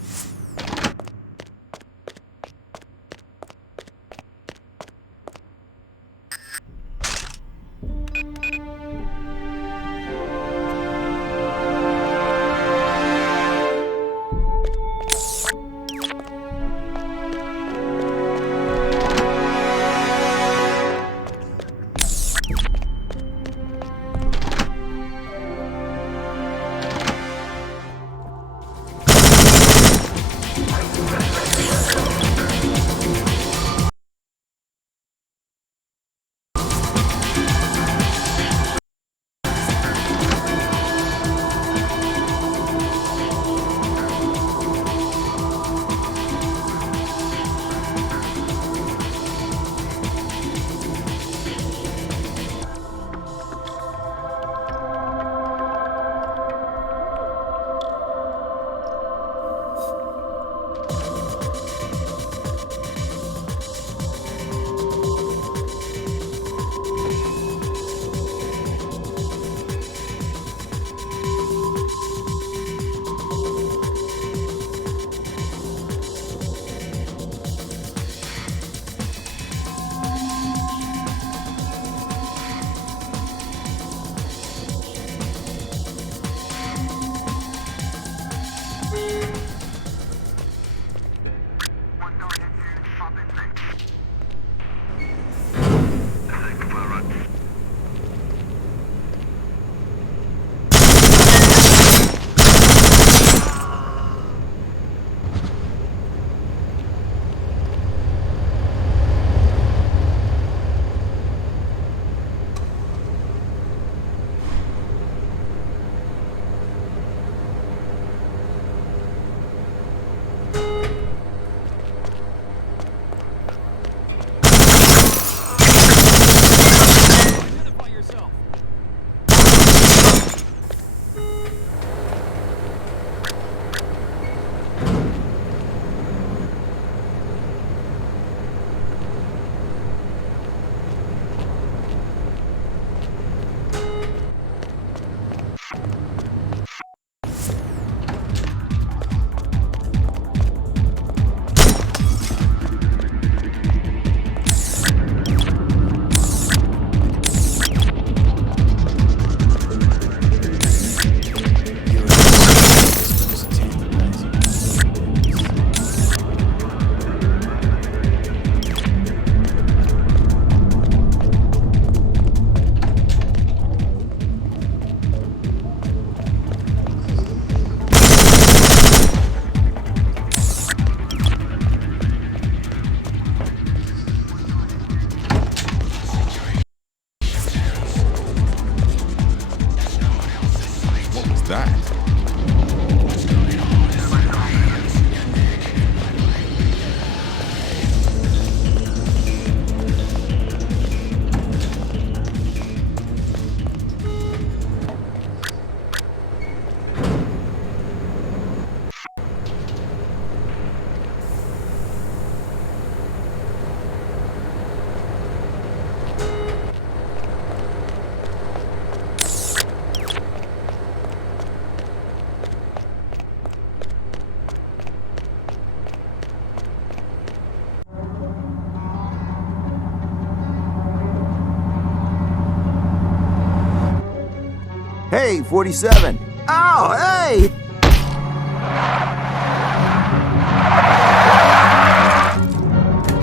Hey, 47. Oh, hey!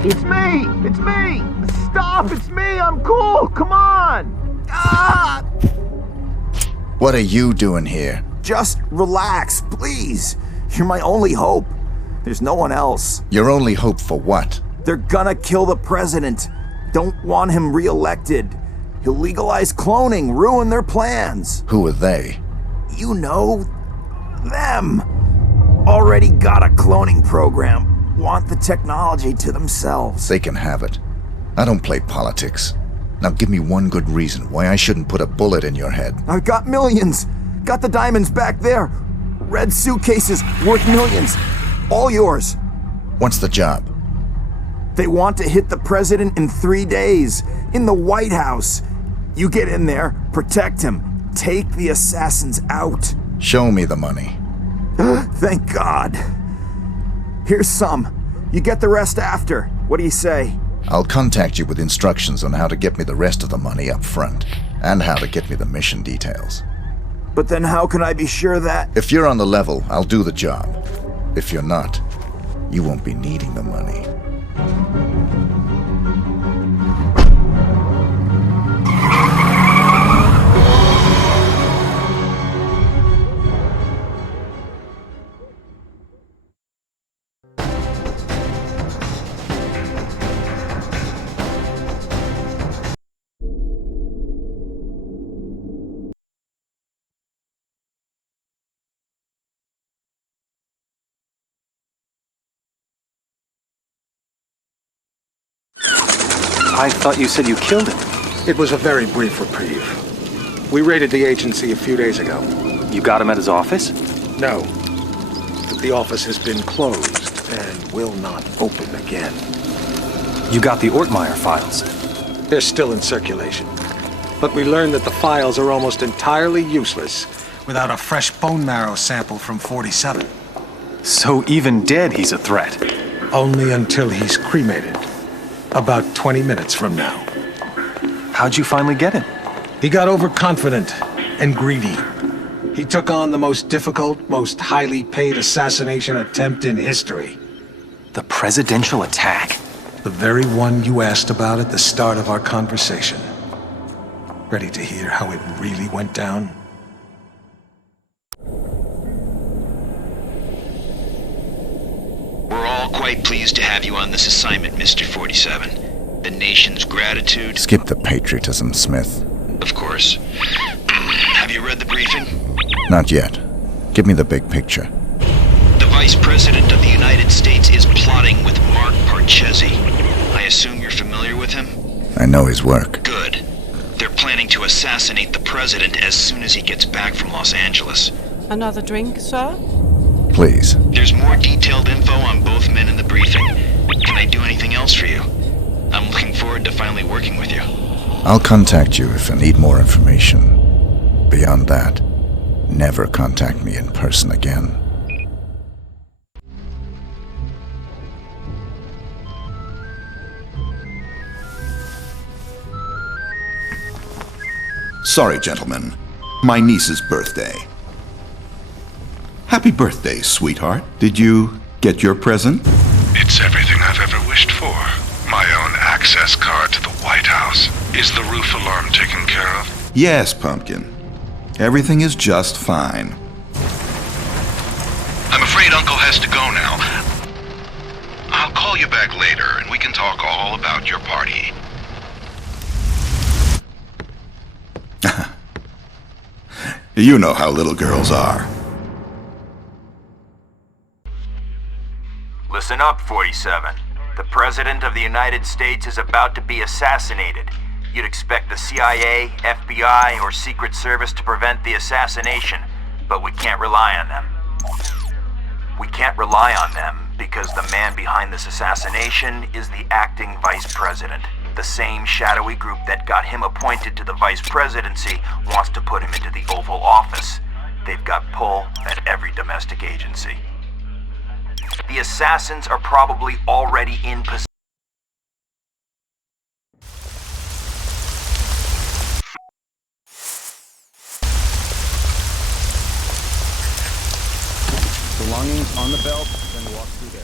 It's me! It's me! Stop! It's me! I'm cool! Come on! Ah! What are you doing here? Just relax, please. You're my only hope. There's no one else. Your only hope for what? They're gonna kill the president. Don't want him re-elected. He'll legalize cloning, ruin their plans. Who are they? You know, them. Already got a cloning program. Want the technology to themselves. They can have it. I don't play politics. Now give me one good reason why I shouldn't put a bullet in your head. I've got millions. Got the diamonds back there. Red suitcases worth millions. All yours. What's the job? They want to hit the president in 3 days. In the White House. You get in there, protect him, take the assassins out. Show me the money. Thank God. Here's some. You get the rest after. What do you say? I'll contact you with instructions on how to get me the rest of the money up front, and how to get me the mission details. But then how can I be sure that... If you're on the level, I'll do the job. If you're not, you won't be needing the money. I thought you said you killed him. It was a very brief reprieve. We raided the agency a few days ago. You got him at his office? No. But the office has been closed and will not open again. You got the Ortmeyer files? They're still in circulation. But we learned that the files are almost entirely useless without a fresh bone marrow sample from 47. So even dead, he's a threat? Only until he's cremated. About 20 minutes from now. How'd you finally get him? He got overconfident and greedy. He took on the most difficult, most highly paid assassination attempt in history. The presidential attack? The very one you asked about at the start of our conversation. Ready to hear how it really went down? We're all quite pleased to have you on this assignment, Mr. 47. The nation's gratitude... Skip the patriotism, Smith. Of course. Have you read the briefing? Not yet. Give me the big picture. The Vice President of the United States is plotting with Mark Parchesi. I assume you're familiar with him? I know his work. Good. They're planning to assassinate the president as soon as he gets back from Los Angeles. Another drink, sir? Please. There's more detailed info on both men in the briefing. Can I do anything else for you? I'm looking forward to finally working with you. I'll contact you if I need more information. Beyond that, never contact me in person again. Sorry, gentlemen. My niece's birthday. Happy birthday, sweetheart. Did you get your present? It's everything I've ever wished for. My own access card to the White House. Is the roof alarm taken care of? Yes, Pumpkin. Everything is just fine. I'm afraid Uncle has to go now. I'll call you back later and we can talk all about your party. You know how little girls are. Listen up, 47. The President of the United States is about to be assassinated. You'd expect the CIA, FBI, or Secret Service to prevent the assassination, but we can't rely on them. We can't rely on them because the man behind this assassination is the acting Vice President. The same shadowy group that got him appointed to the Vice Presidency wants to put him into the Oval Office. They've got pull at every domestic agency. The assassins are probably already in possession. On the belt, then walk through there.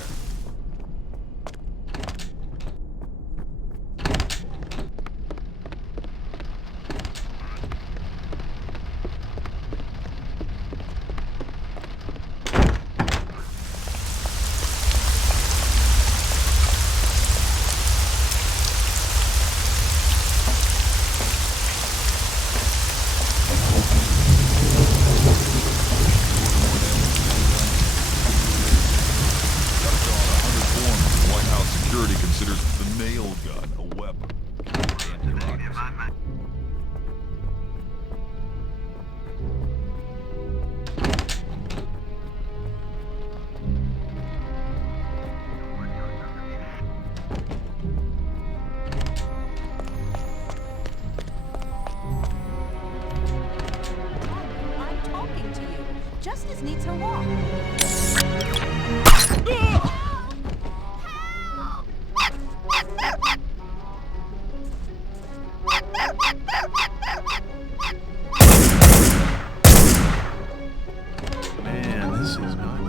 Justice needs her walk. Man, this is not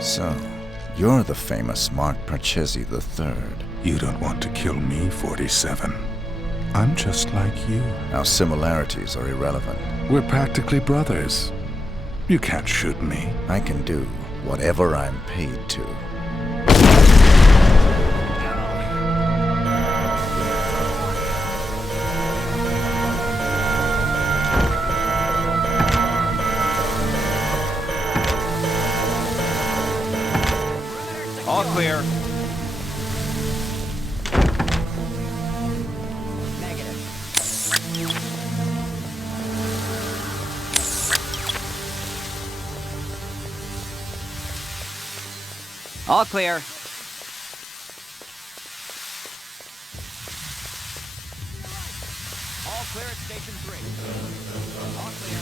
So, you're the famous Mark Parchesi III. You don't want to kill me, 47. I'm just like you. Our similarities are irrelevant. We're practically brothers. You can't shoot me. I can do whatever I'm paid to. All clear. All clear. All clear at Station 3. All clear.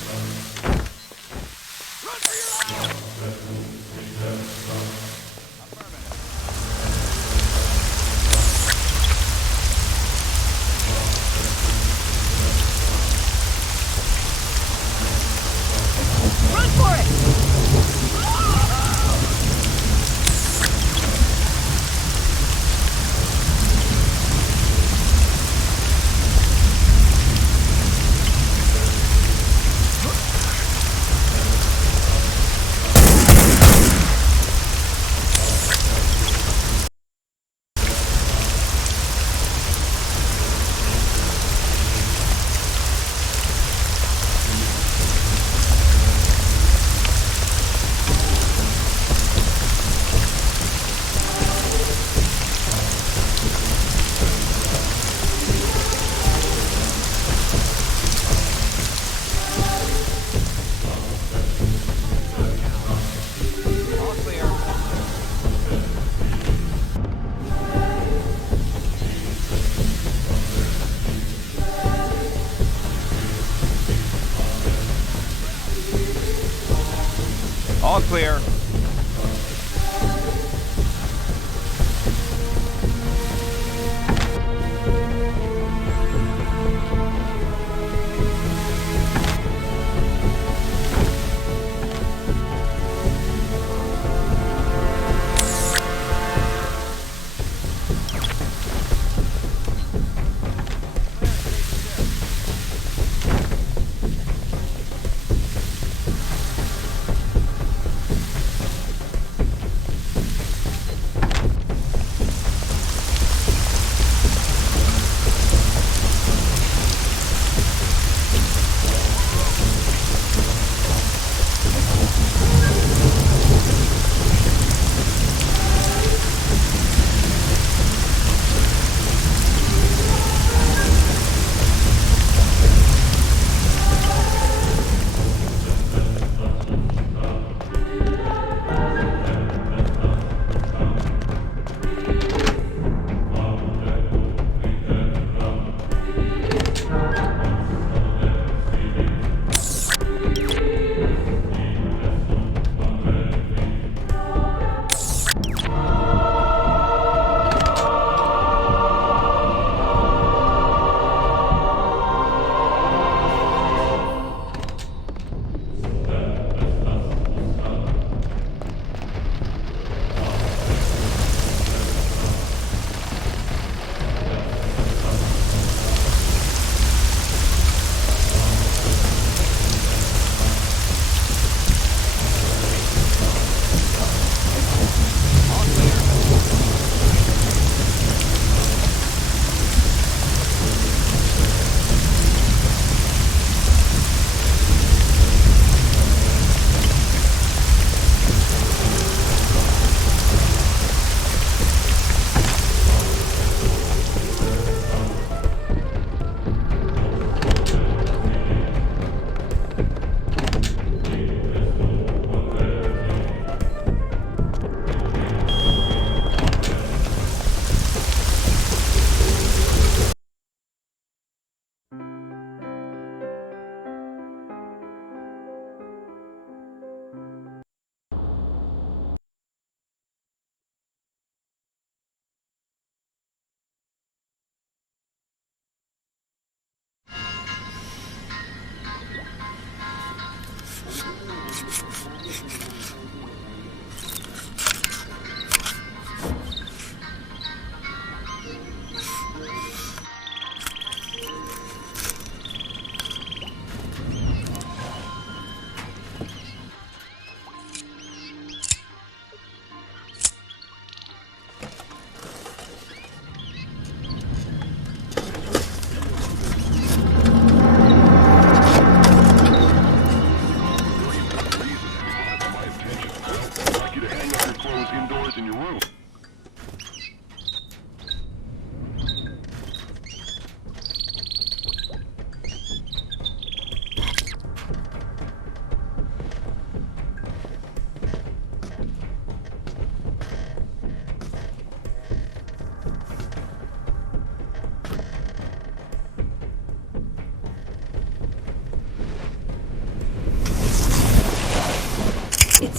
Run for your life! Run for it!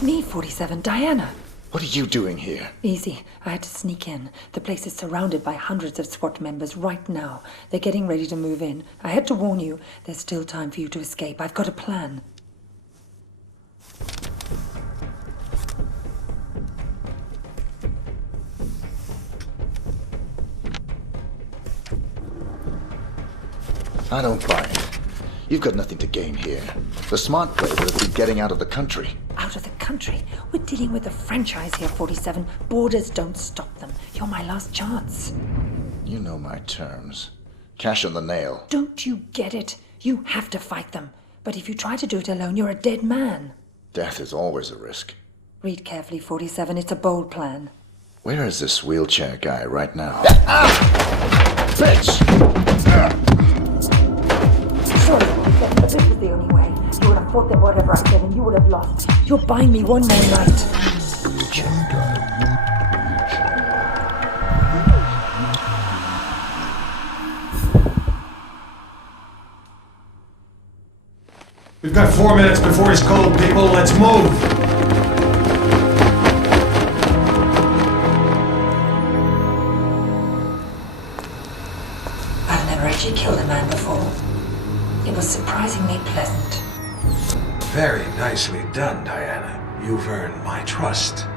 me, 47, Diana. What are you doing here? Easy. I had to sneak in. The place is surrounded by hundreds of SWAT members right now. They're getting ready to move in. I had to warn you. There's still time for you to escape. I've got a plan. I don't buy it. You've got nothing to gain here. The smart play would have been getting out of the country. Out of the country? We're dealing with a franchise here, 47. Borders don't stop them. You're my last chance. You know my terms. Cash on the nail. Don't you get it? You have to fight them. But if you try to do it alone, you're a dead man. Death is always a risk. Read carefully, 47. It's a bold plan. Where is this wheelchair guy right now? Bitch! Sorry, 47, but this was the only way. You would have fought them whatever I said, and you would have lost. You're buying me one more night. Wheelchair guy. We've got 4 minutes before he's cold, people. Let's move! I've never actually killed a man before. It was surprisingly pleasant. Very nicely done, Diana. You've earned my trust.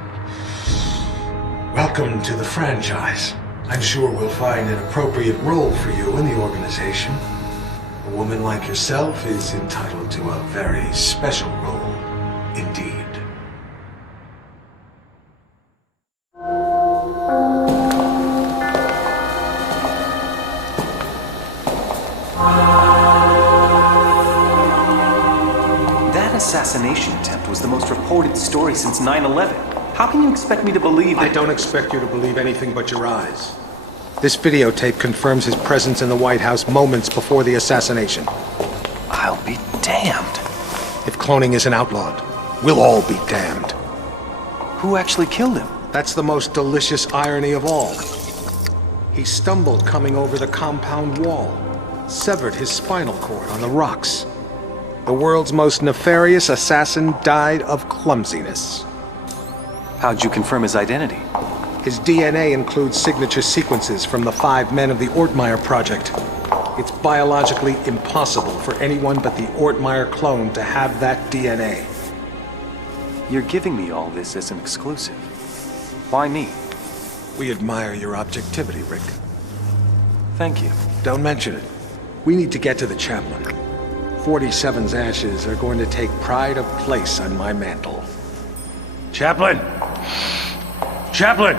Welcome to the franchise. I'm sure we'll find an appropriate role for you in the organization. A woman like yourself is entitled to a very special role, indeed. That assassination attempt was the most reported story since 9/11. How can you expect me to believe that? I don't expect you to believe anything but your eyes. This videotape confirms his presence in the White House moments before the assassination. I'll be damned. If cloning isn't outlawed, we'll all be damned. Who actually killed him? That's the most delicious irony of all. He stumbled coming over the compound wall, severed his spinal cord on the rocks. The world's most nefarious assassin died of clumsiness. How'd you confirm his identity? His DNA includes signature sequences from the 5 men of the Ortmeyer project. It's biologically impossible for anyone but the Ortmeyer clone to have that DNA. You're giving me all this as an exclusive. Why me? We admire your objectivity, Rick. Thank you. Don't mention it. We need to get to the chaplain. 47's ashes are going to take pride of place on my mantle. Chaplain! Chaplain!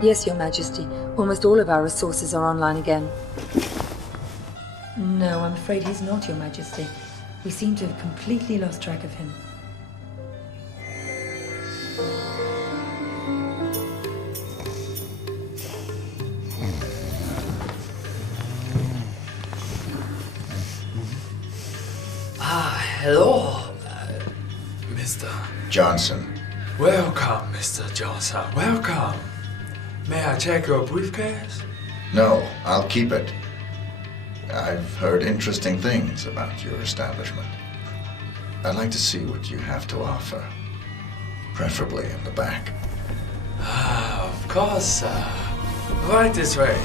Yes, Your Majesty. Almost all of our resources are online again. No, I'm afraid he's not, Your Majesty. We seem to have completely lost track of him. Hello, Mr. Johnson. Welcome, Mr. Johnson. Welcome. May I check your briefcase? No, I'll keep it. I've heard interesting things about your establishment. I'd like to see what you have to offer. Preferably in the back. Of course, right this way.